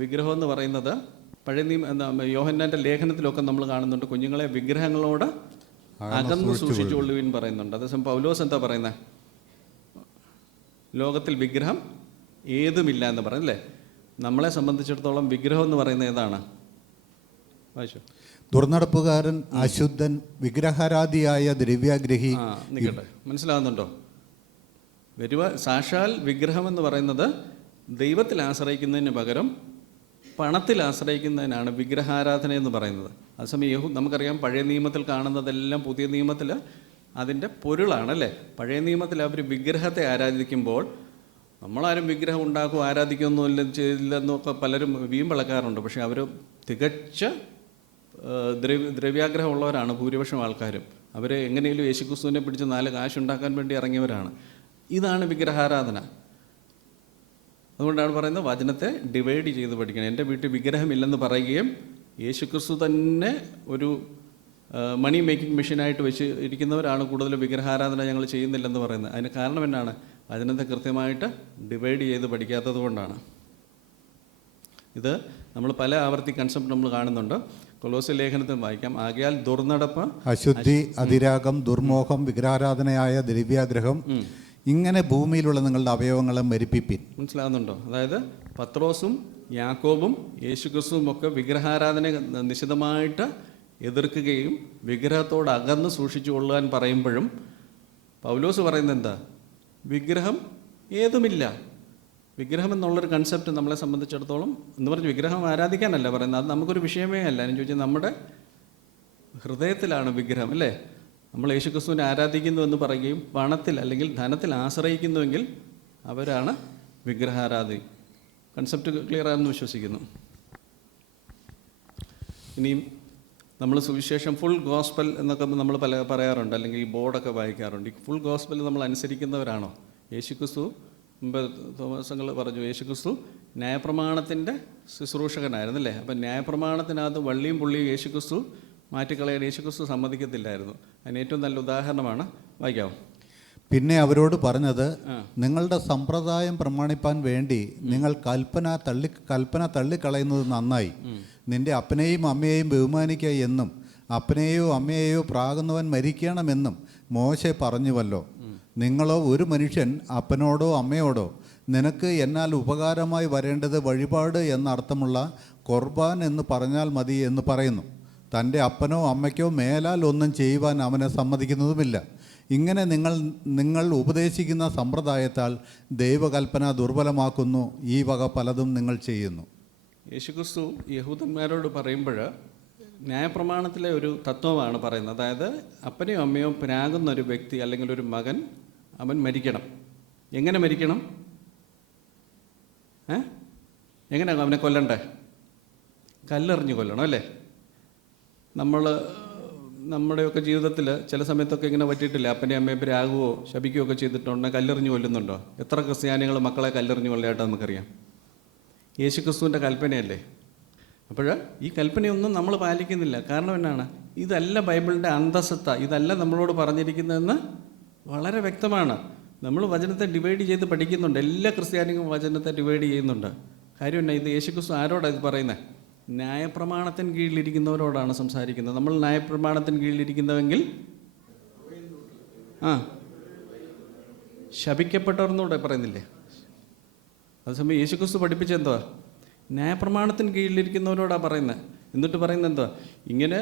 വിഗ്രഹം എന്ന് പറയുന്നത് പഴയ യോഹന്നാൻ്റെ ലേഖനത്തിലൊക്കെ നമ്മൾ കാണുന്നുണ്ട്, കുഞ്ഞുങ്ങളെ വിഗ്രഹങ്ങളോട് അകന്നു സൂക്ഷിച്ചുകൊള്ളുവിൻ പറയുന്നുണ്ട്. അതേസമയം പൗലോസ് എന്താ പറയുന്നത്? ലോകത്തിൽ വിഗ്രഹം ഏതുമില്ല എന്ന് പറയുന്നല്ലേ. നമ്മളെ സംബന്ധിച്ചിടത്തോളം വിഗ്രഹം എന്ന് പറയുന്നത് ഏതാണ്? വായിച്ചു. ദുർനടപ്പുകാരൻ, അശുദ്ധൻ, വിഗ്രഹാരാധിയായ ദ്രവ്യാഗ്രഹി. നിൽക്കട്ടെ, മനസ്സിലാകുന്നുണ്ടോ? സാക്ഷാൽ വിഗ്രഹം എന്ന് പറയുന്നത് ദൈവത്തിൽ ആശ്രയിക്കുന്നതിന് പകരം പണത്തിൽ ആശ്രയിക്കുന്നതിനാണ് വിഗ്രഹാരാധന എന്ന് പറയുന്നത്. അതേസമയം നമുക്കറിയാം പഴയ നിയമത്തിൽ കാണുന്നതെല്ലാം പുതിയ നിയമത്തിൽ അതിൻ്റെ പൊരുളാണല്ലേ. പഴയ നിയമത്തിൽ അവർ വിഗ്രഹത്തെ ആരാധിക്കുമ്പോൾ നമ്മളാരും വിഗ്രഹം ഉണ്ടാക്കും ആരാധിക്കൊന്നുമില്ല ചെയ്യില്ലെന്നൊക്കെ പലരും വീമ്പളക്കാറുണ്ട്. പക്ഷേ അവർ തികച്ച ദ്രവ്യാഗ്രഹമുള്ളവരാണ് ഭൂരിപക്ഷം ആൾക്കാരും. അവർ എങ്ങനെയും യേശുക്രിസ്തുവിനെ പിടിച്ച് 4 കാശുണ്ടാക്കാൻ വേണ്ടി ഇറങ്ങിയവരാണ്. ഇതാണ് വിഗ്രഹാരാധന. അതുകൊണ്ടാണ് പറയുന്നത് വചനത്തെ ഡിവൈഡ് ചെയ്ത് പഠിക്കണം. എൻ്റെ വീട്ടിൽ വിഗ്രഹമില്ലെന്ന് പറയുകയും യേശുക്രിസ്തു തന്നെ ഒരു മണി മേക്കിംഗ് മെഷീനായിട്ട് വെച്ച് ഇരിക്കുന്നവരാണ് കൂടുതൽ വിഗ്രഹാരാധന ഞങ്ങൾ ചെയ്യുന്നില്ലെന്ന് പറയുന്നത്. അതിന് കാരണം എന്നാണ്? വചനത്തെ കൃത്യമായിട്ട് ഡിവൈഡ് ചെയ്ത് പഠിക്കാത്തത് കൊണ്ടാണ്. ഇത് നമ്മൾ പല ആവർത്തി കൺസെപ്റ്റ് നമ്മൾ കാണുന്നുണ്ട്. കൊലോസ്യ ലേഖനത്തിൽ വായിക്കാം. ആകയാൽ ദുർനടപ്പ്, അശുദ്ധി, അതിരാഗം, ദുർമോഹം, വിഗ്രഹാരാധനയായ ദ്രവ്യാഗ്രഹം, ഇങ്ങനെ ഭൂമിയിലുള്ള നിങ്ങളുടെ അവയവങ്ങളെ മരിപ്പിപ്പിൻ. മനസ്സിലാകുന്നുണ്ടോ? അതായത് പത്രോസും യാക്കോബും യേശുക്രിസ്തുവും ഒക്കെ വിഗ്രഹാരാധന നിശിതമായിട്ട് എതിർക്കുകയും വിഗ്രഹത്തോട് അകന്ന് സൂക്ഷിച്ചു കൊള്ളുവാൻ പറയുമ്പോഴും പൗലോസ് പറയുന്നത് എന്താ? വിഗ്രഹം ഏതുമില്ല. വിഗ്രഹം എന്നുള്ളൊരു കൺസെപ്റ്റ് നമ്മളെ സംബന്ധിച്ചിടത്തോളം എന്ന് പറഞ്ഞ് വിഗ്രഹം ആരാധിക്കാനല്ല പറയുന്നത്, അത് നമുക്കൊരു വിഷയമേ അല്ല. എന്ന് ചോദിച്ചാൽ നമ്മുടെ ഹൃദയത്തിലാണ് വിഗ്രഹം, അല്ലേ? നമ്മൾ യേശുക്രിസ്തുവിനെ ആരാധിക്കുന്നു എന്ന് പറയുകയും പണത്തിൽ അല്ലെങ്കിൽ ധനത്തിൽ ആശ്രയിക്കുന്നുവെങ്കിൽ അവരാണ് വിഗ്രഹാരാധി. കൺസെപ്റ്റ് ക്ലിയർ ആണെന്ന് വിശ്വസിക്കുന്നു. ഇനിയും നമ്മൾ സുവിശേഷം ഫുൾ ഗോസ്പൽ എന്നൊക്കെ നമ്മൾ പറയാറുണ്ട്, അല്ലെങ്കിൽ ഈ ബോർഡൊക്കെ വായിക്കാറുണ്ട്. ഈ ഫുൾ ഗോസ്പൽ നമ്മൾ അനുസരിക്കുന്നവരാണോ? യേശുക്രിസ്തു മുമ്പ് തോമസങ്ങൾ പറഞ്ഞു, യേശുക്രിസ്തു ന്യായപ്രമാണത്തിൻ്റെ ശുശ്രൂഷകനായിരുന്നല്ലേ? അപ്പം ന്യായപ്രമാണത്തിനകത്ത് വള്ളിയും പുള്ളിയും യേശുക്രിസ്തു മാറ്റിക്കളയാൻ യേശുക്രിസ്തു സമ്മതിക്കത്തില്ലായിരുന്നു. അതിന് ഏറ്റവും നല്ല ഉദാഹരണമാണ്, വായിക്കാമോ? പിന്നെ അവരോട് പറഞ്ഞത്, നിങ്ങളുടെ സമ്പ്രദായം പ്രമാണിപ്പാൻ വേണ്ടി നിങ്ങൾ കൽപ്പന തള്ളിക്കളയുന്നത് നന്നായി. നിന്റെ അപ്പനെയും അമ്മയെയും ബഹുമാനിക്കുക എന്നും അപ്പനെയോ അമ്മയെയോ പ്രാകുന്നവൻ മരിക്കണമെന്നും മോശെ പറഞ്ഞുവല്ലോ. നിങ്ങളോ ഒരു മനുഷ്യൻ അപ്പനോടോ അമ്മയോടോ നിനക്ക് എന്നാൽ ഉപകാരമായി വരേണ്ടത് വഴിപാട് എന്നർത്ഥമുള്ള ഖുർബാൻ എന്ന് പറഞ്ഞാൽ മതി എന്ന് പറയുന്നു. തൻ്റെ അപ്പനോ അമ്മയ്ക്കോ മേലാൽ ഒന്നും ചെയ്യുവാൻ അവനെ സമ്മതിക്കുന്നതുമില്ല. ഇങ്ങനെ നിങ്ങൾ ഉപദേശിക്കുന്ന സമ്പ്രദായത്താൽ ദൈവകൽപ്പന ദുർബലമാക്കുന്നു. ഈ വക പലതും നിങ്ങൾ ചെയ്യുന്നു. യേശുക്രിസ്തു യഹൂദന്മാരോട് പറയുമ്പോൾ ന്യായപ്രമാണത്തിലെ ഒരു തത്വമാണ് പറയുന്നത്. അതായത് അപ്പനെയോ അമ്മയോ പ്രാകുന്ന ഒരു വ്യക്തി അല്ലെങ്കിൽ ഒരു മകൻ, അവൻ മരിക്കണം. എങ്ങനെ മരിക്കണം? എങ്ങനെയാണ് അവനെ കൊല്ലണ്ടേ? കല്ലെറിഞ്ഞ് കൊല്ലണം, അല്ലേ? നമ്മുടെയൊക്കെ ജീവിതത്തിൽ ചില സമയത്തൊക്കെ ഇങ്ങനെ പറ്റിയിട്ടില്ല. അപ്പനെ അമ്മയെ പ്രാകുകയോ ശപിക്കുകയോ ഒക്കെ ചെയ്തിട്ടുണ്ടെങ്കിൽ കല്ലെറിഞ്ഞ് കൊല്ലുന്നുണ്ടോ? എത്ര ക്രിസ്ത്യാനികൾ മക്കളെ കല്ലെറിഞ്ഞ് കൊല്ലയായിട്ട് നമുക്കറിയാം. യേശുക്രിസ്തുവിൻ്റെ കൽപ്പനയല്ലേ? അപ്പോൾ ഈ കൽപ്പനയൊന്നും നമ്മൾ പാലിക്കുന്നില്ല. കാരണം എന്നാണ്? ഇതല്ല ബൈബിളിൻ്റെ അന്തസത്ത, ഇതല്ല നമ്മളോട് പറഞ്ഞിരിക്കുന്നതെന്ന് വളരെ വ്യക്തമാണ്. നമ്മൾ വചനത്തെ ഡിവൈഡ് ചെയ്ത് പഠിക്കുന്നുണ്ട്. എല്ലാ ക്രിസ്ത്യാനികളും വചനത്തെ ഡിവൈഡ് ചെയ്യുന്നുണ്ട്. കാര്യം എന്നാ? ഇത് യേശുക്രിസ്തു ആരോടാണ് ഇത് പറയുന്നത്? ന്യായപ്രമാണത്തിന് കീഴിലിരിക്കുന്നവരോടാണ് സംസാരിക്കുന്നത്. നമ്മൾ ന്യായപ്രമാണത്തിന് കീഴിലിരിക്കുന്നവെങ്കിൽ ശപിക്കപ്പെട്ടവർന്നൂടെ പറയുന്നില്ലേ? അതേസമയം യേശുക്രിസ്തു പഠിപ്പിച്ചെന്തുവാ? ന്യായപ്രമാണത്തിന് കീഴിലിരിക്കുന്നവരോടാണ് പറയുന്നത്. എന്നിട്ട് പറയുന്നത് എന്തുവാ? ഇങ്ങനെ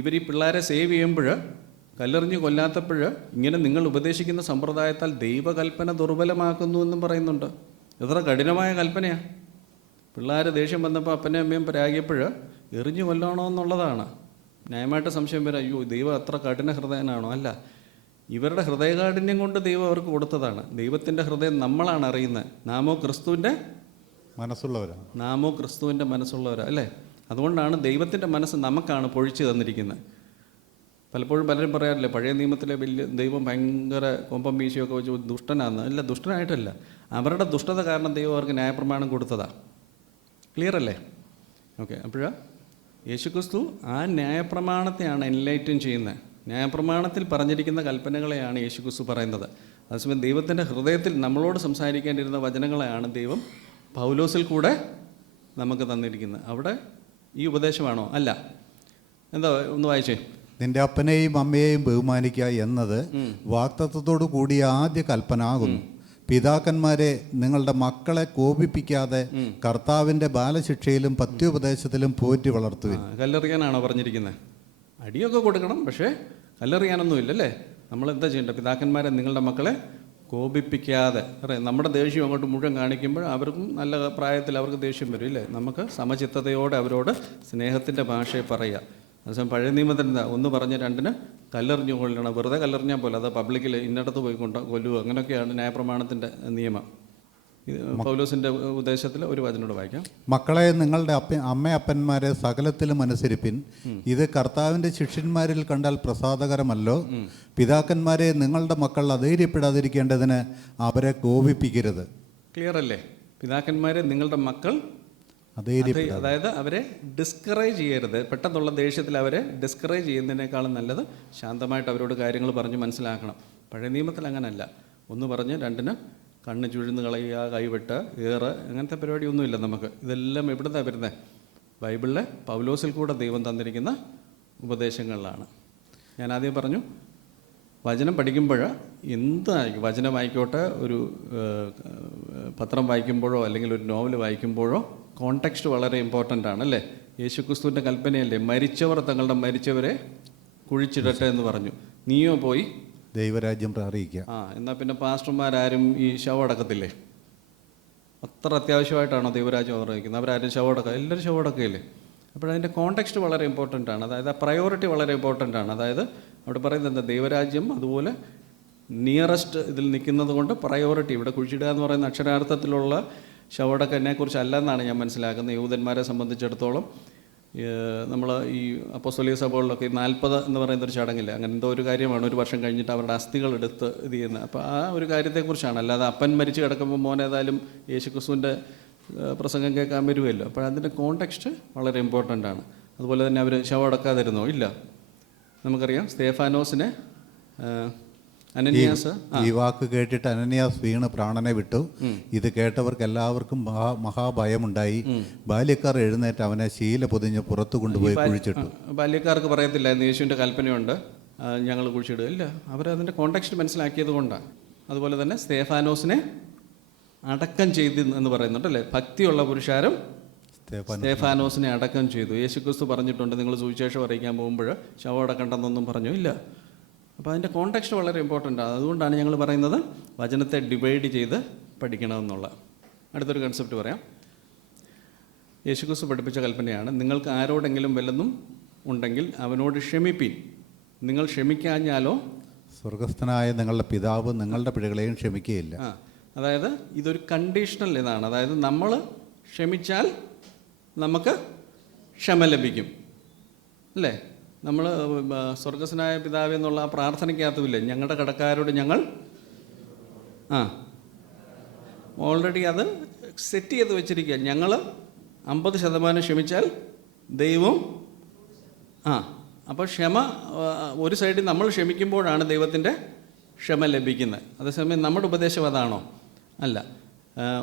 ഇവർ ഈ പിള്ളേരെ സേവ് ചെയ്യുമ്പോൾ, കല്ലെറിഞ്ഞ് കൊല്ലാത്തപ്പോൾ, ഇങ്ങനെ നിങ്ങൾ ഉപദേശിക്കുന്ന സമ്പ്രദായത്താൽ ദൈവകൽപ്പന ദുർബലമാക്കുന്നു എന്നും പറയുന്നുണ്ട്. എത്ര കഠിനമായ കൽപ്പനയാണ്! പിള്ളേർ ദേഷ്യം വന്നപ്പോൾ അപ്പനെ അമ്മയും പരാകിയപ്പോൾ എറിഞ്ഞു കൊല്ലണമെന്നുള്ളതാണ്. ന്യായമായിട്ട് സംശയം വരാം, അയ്യോ ദൈവം അത്ര കഠിന ഹൃദയനാണോ? അല്ല, ഇവരുടെ ഹൃദയകാഠിന്യം കൊണ്ട് ദൈവം അവർക്ക് കൊടുത്തതാണ്. ദൈവത്തിൻ്റെ ഹൃദയം നമ്മളാണ് അറിയുന്നത്. നാമോ ക്രിസ്തുവിൻ്റെ മനസ്സുള്ളവരാ, അല്ലേ? അതുകൊണ്ടാണ് ദൈവത്തിൻ്റെ മനസ്സ് നമുക്കാണ് പൊഴിച്ചു തന്നിരിക്കുന്നത്. പലപ്പോഴും പലരും പറയാറില്ലേ, പഴയ നിയമത്തിലെ വലിയ ദൈവം ഭയങ്കര കൊമ്പം വീശിയൊക്കെ വെച്ച് ദുഷ്ടനാന്ന്. അല്ല, ദുഷ്ടനായിട്ടല്ല. അവരുടെ ദുഷ്ടത കാരണം ദൈവം അവർക്ക് ന്യായപ്രമാണം കൊടുത്തതാണ്. ക്ലിയർ അല്ലേ? ഓക്കെ. അപ്പോൾ യേശുക്രിസ്തു ആ ന്യായപ്രമാണത്തെയാണ് എൻലൈറ്റൻ ചെയ്യുന്നത്. ന്യായപ്രമാണത്തിൽ പറഞ്ഞിരിക്കുന്ന കൽപ്പനകളെയാണ് യേശുക്രിസ്തു പറയുന്നത്. അതേസമയം ദൈവത്തിൻ്റെ ഹൃദയത്തിൽ നമ്മളോട് സംസാരിക്കേണ്ടിരുന്ന വചനങ്ങളെയാണ് ദൈവം പൗലോസിൽ കൂടെ നമുക്ക് തന്നിരിക്കുന്നത്. അവിടെ ഈ ഉപദേശമാണോ? അല്ല. എന്താ ഒന്ന് വായിച്ചേ. നിന്റെ അപ്പനെയും അമ്മയെയും ബഹുമാനിക്കുക എന്നത് വാഗ്ദത്തത്തോടു കൂടിയ ആദ്യ കൽപ്പന ആകുന്നു. പിതാക്കന്മാരെ, നിങ്ങളുടെ മക്കളെ കോപിപ്പിക്കാതെ കർത്താവിൻ്റെ ബാലശിക്ഷയിലും പത്യോപദേശത്തിലും പോറ്റി വളർത്തുവിൻ. കല്ലെറിയാനാണോ പറഞ്ഞിരിക്കുന്നത്? അടിയൊക്കെ കൊടുക്കണം, പക്ഷേ കല്ലെറിയാനൊന്നും ഇല്ലല്ലേ? നമ്മൾ എന്താ ചെയ്യേണ്ടത്? പിതാക്കന്മാരെ, നിങ്ങളുടെ മക്കളെ കോപിപ്പിക്കാതെ. നമ്മുടെ ദേഷ്യം അങ്ങോട്ട് മുഴുവൻ കാണിക്കുമ്പോൾ അവർക്കും നല്ല പ്രായത്തിൽ അവർക്ക് ദേഷ്യം വരും, ഇല്ലേ? നമുക്ക് സമചിത്തതയോടെ അവരോട് സ്നേഹത്തിൻ്റെ ഭാഷയെ പറയുക. അതേസമയം പഴയ നിയമത്തിൽ എന്താ? ഒന്ന് പറഞ്ഞ് രണ്ടിന് കല്ലെറിഞ്ഞു കൊല്ലണം. വെറുതെ കല്ലെറിഞ്ഞാൽ പോലെ അത് പബ്ലിക്കിൽ ഇന്നടത്ത് പോയി കൊല്ലുക, അങ്ങനെയൊക്കെയാണ് ന്യായപ്രമാണത്തിൻ്റെ നിയമം. പൗലോസിൻ്റെ ഉദ്ദേശത്തിൽ ഒരു വചനോട് വായിക്കാം. മക്കളെ, നിങ്ങളുടെ അമ്മയപ്പന്മാരെ സകലത്തിലും അനുസരിപ്പിൻ. ഇത് കർത്താവിൻ്റെ ശിഷ്യന്മാരിൽ കണ്ടാൽ പ്രസാദകരമല്ലോ. പിതാക്കന്മാരെ, നിങ്ങളുടെ മക്കൾ അധൈര്യപ്പെടാതിരിക്കേണ്ടതിന് അവരെ കോപിപ്പിക്കരുത്. ക്ലിയർ അല്ലേ? പിതാക്കന്മാരെ, നിങ്ങളുടെ മക്കൾ അതായത് അവരെ ഡിസ്കറേജ് ചെയ്യരുത്. പെട്ടെന്നുള്ള ദേഷ്യത്തിൽ അവരെ ഡിസ്കറേജ് ചെയ്യുന്നതിനേക്കാളും നല്ലത് ശാന്തമായിട്ട് അവരോട് കാര്യങ്ങൾ പറഞ്ഞ് മനസ്സിലാക്കണം. പഴയ നിയമത്തിൽ അങ്ങനല്ല. ഒന്ന് പറഞ്ഞ് രണ്ടിന് കണ്ണ് ചുഴിന്ന് കളയുക, കൈവിട്ട്, അങ്ങനത്തെ പരിപാടിയൊന്നുമില്ല നമുക്ക്. ഇതെല്ലാം എവിടുന്നാണ് വരുന്നത്? ബൈബിളിലെ പൗലോസിൽ കൂടെ ദൈവം തന്നിരിക്കുന്ന ഉപദേശങ്ങളിലാണ്. ഞാൻ ആദ്യം പറഞ്ഞു, വചനം പഠിക്കുമ്പോൾ എന്തായിരിക്കും, വചനമായിക്കോട്ടെ, ഒരു പത്രം വായിക്കുമ്പോഴോ അല്ലെങ്കിൽ ഒരു നോവൽ വായിക്കുമ്പോഴോ കോണ്ടെക്സ്റ്റ് വളരെ ഇമ്പോർട്ടൻ്റ് ആണ് അല്ലേ? യേശുക്രിസ്തുവിൻ്റെ കൽപ്പനയല്ലേ, മരിച്ചവർ തങ്ങളുടെ മരിച്ചവരെ കുഴിച്ചിടട്ടെ എന്ന് പറഞ്ഞു. നീയോ പോയി ദൈവരാജ്യം അറിയിക്കുക. എന്നാൽ പിന്നെ പാസ്റ്റർമാരാരും ഈ ശവം അടക്കത്തില്ലേ? അത്ര അത്യാവശ്യമായിട്ടാണോ ദൈവരാജ്യം അറിയിക്കുന്നത്? അവരാരും ശവം അടക്കം, എല്ലാവരും ശവം അടക്കയില്ലേ? അപ്പോഴതിൻ്റെ കോണ്ടെക്സ്റ്റ് വളരെ ഇമ്പോർട്ടൻ്റ് ആണ്. അതായത് ആ പ്രയോറിറ്റി വളരെ ഇമ്പോർട്ടൻ്റ് ആണ്. അതായത് അവിടെ പറയുന്നത് എന്താ, ദൈവരാജ്യം അതുപോലെ നിയറസ്റ്റ് ഇതിൽ നിൽക്കുന്നത് കൊണ്ട് പ്രയോറിറ്റി. ഇവിടെ കുഴിച്ചിടുക എന്ന് പറയുന്ന അക്ഷരാർത്ഥത്തിലുള്ള ശവടക്കം എന്നെക്കുറിച്ച് അല്ലെന്നാണ് ഞാൻ മനസ്സിലാക്കുന്നത്. യഹൂദന്മാരെ സംബന്ധിച്ചിടത്തോളം നമ്മൾ ഈ അപ്പോസ്തലിക സഭകളിലൊക്കെ 40 എന്ന് പറയുന്നൊരു ചടങ്ങില്ല, അങ്ങനെ എന്തോ ഒരു കാര്യമാണ്, ഒരു വർഷം കഴിഞ്ഞിട്ട് അവരുടെ അസ്ഥികൾ എടുത്ത് ഇത് ചെയ്യുന്നത്. അപ്പോൾ ആ ഒരു കാര്യത്തെക്കുറിച്ചാണ്. അല്ലാതെ അപ്പൻ മരിച്ച് കിടക്കുമ്പോൾ മോൻ ഏതായാലും യേശുക്രിസ്തുവിൻ്റെ പ്രസംഗം കേൾക്കാൻ വരുമല്ലോ. അപ്പോൾ അതിൻ്റെ കോണ്ടെക്സ്റ്റ് വളരെ ഇമ്പോർട്ടൻ്റ് ആണ്. അതുപോലെ തന്നെ അവർ ശവം അടക്കാതിരുന്നോ? ഇല്ല. നമുക്കറിയാം സ്തേഫാനോസിനെ അനന്യാസ് ഈ വാക്ക് കേട്ടിട്ട് അനന്യാസ് വീണ് പ്രാണനെ വിട്ടു. ഇത് കേട്ടവർക്ക് എല്ലാവർക്കും മഹാഭയമുണ്ടായി. ബാല്യക്കാർ എഴുന്നേറ്റ് അവനെ ശീല പൊതിഞ്ഞ് പുറത്തു കൊണ്ടുപോയി കുഴിച്ചിട്ടു. ബാല്യക്കാർക്ക് പറയത്തില്ലായിരുന്നു യേശുവിൻ്റെ കൽപ്പനയുണ്ട് ഞങ്ങൾ കുഴിച്ചിടുക. ഇല്ല, അവരതിൻ്റെ കോണ്ടെക്സ്റ്റ് മനസ്സിലാക്കിയത് കൊണ്ടാണ്. അതുപോലെ തന്നെ സ്തേഫാനോസിനെ അടക്കം ചെയ്തു എന്ന് പറയുന്നുണ്ട് അല്ലേ? ഭക്തിയുള്ള പുരുഷാരം സ്തേഫാനോസിനെ അടക്കം ചെയ്തു. യേശുക്രിസ്തു പറഞ്ഞിട്ടുണ്ട്, നിങ്ങൾ സുവിശേഷം അറിയിക്കാൻ പോകുമ്പോൾ ശവം അടക്കണ്ടെന്നൊന്നും പറഞ്ഞു ഇല്ല. അപ്പോൾ അതിൻ്റെ കോണ്ടെക്സ്റ്റ് വളരെ ഇമ്പോർട്ടൻ്റ് ആണ്. അതുകൊണ്ടാണ് ഞങ്ങൾ പറയുന്നത് വചനത്തെ ഡിവൈഡ് ചെയ്ത് പഠിക്കണമെന്നുള്ള. അടുത്തൊരു കൺസെപ്റ്റ് പറയാം. യേശുക്രിസ്തു പഠിപ്പിച്ച കൽപ്പനയാണ്, നിങ്ങൾക്ക് ആരോടെങ്കിലും വല്ലതും ഉണ്ടെങ്കിൽ അവനോട് ക്ഷമിപ്പീൻ. നിങ്ങൾ ക്ഷമിക്കാഞ്ഞാലോ സ്വർഗസ്ഥനായ നിങ്ങളുടെ പിതാവ് നിങ്ങളുടെ പിഴകളെയും ക്ഷമിക്കുകയില്ല. അതായത് ഇതൊരു കണ്ടീഷണൽ ഇതാണ്. അതായത് നമ്മൾ ക്ഷമിച്ചാൽ നമുക്ക് ക്ഷമ ലഭിക്കും അല്ലേ? നമ്മൾ സ്വർഗസ്വനായ പിതാവ് എന്നുള്ള ആ പ്രാർത്ഥനയ്ക്കകത്തുമില്ലേ, ഞങ്ങളുടെ കടക്കാരോട് ഞങ്ങൾ ഓൾറെഡി അത് സെറ്റ് ചെയ്ത് വെച്ചിരിക്കുക. ഞങ്ങൾ 50% ക്ഷമിച്ചാൽ ദൈവം അപ്പോൾ ക്ഷമ ഒരു സൈഡിൽ നമ്മൾ ക്ഷമിക്കുമ്പോഴാണ് ദൈവത്തിൻ്റെ ക്ഷമ ലഭിക്കുന്നത്. അതേസമയം നമ്മുടെ ഉപദേശം അതാണോ? അല്ല.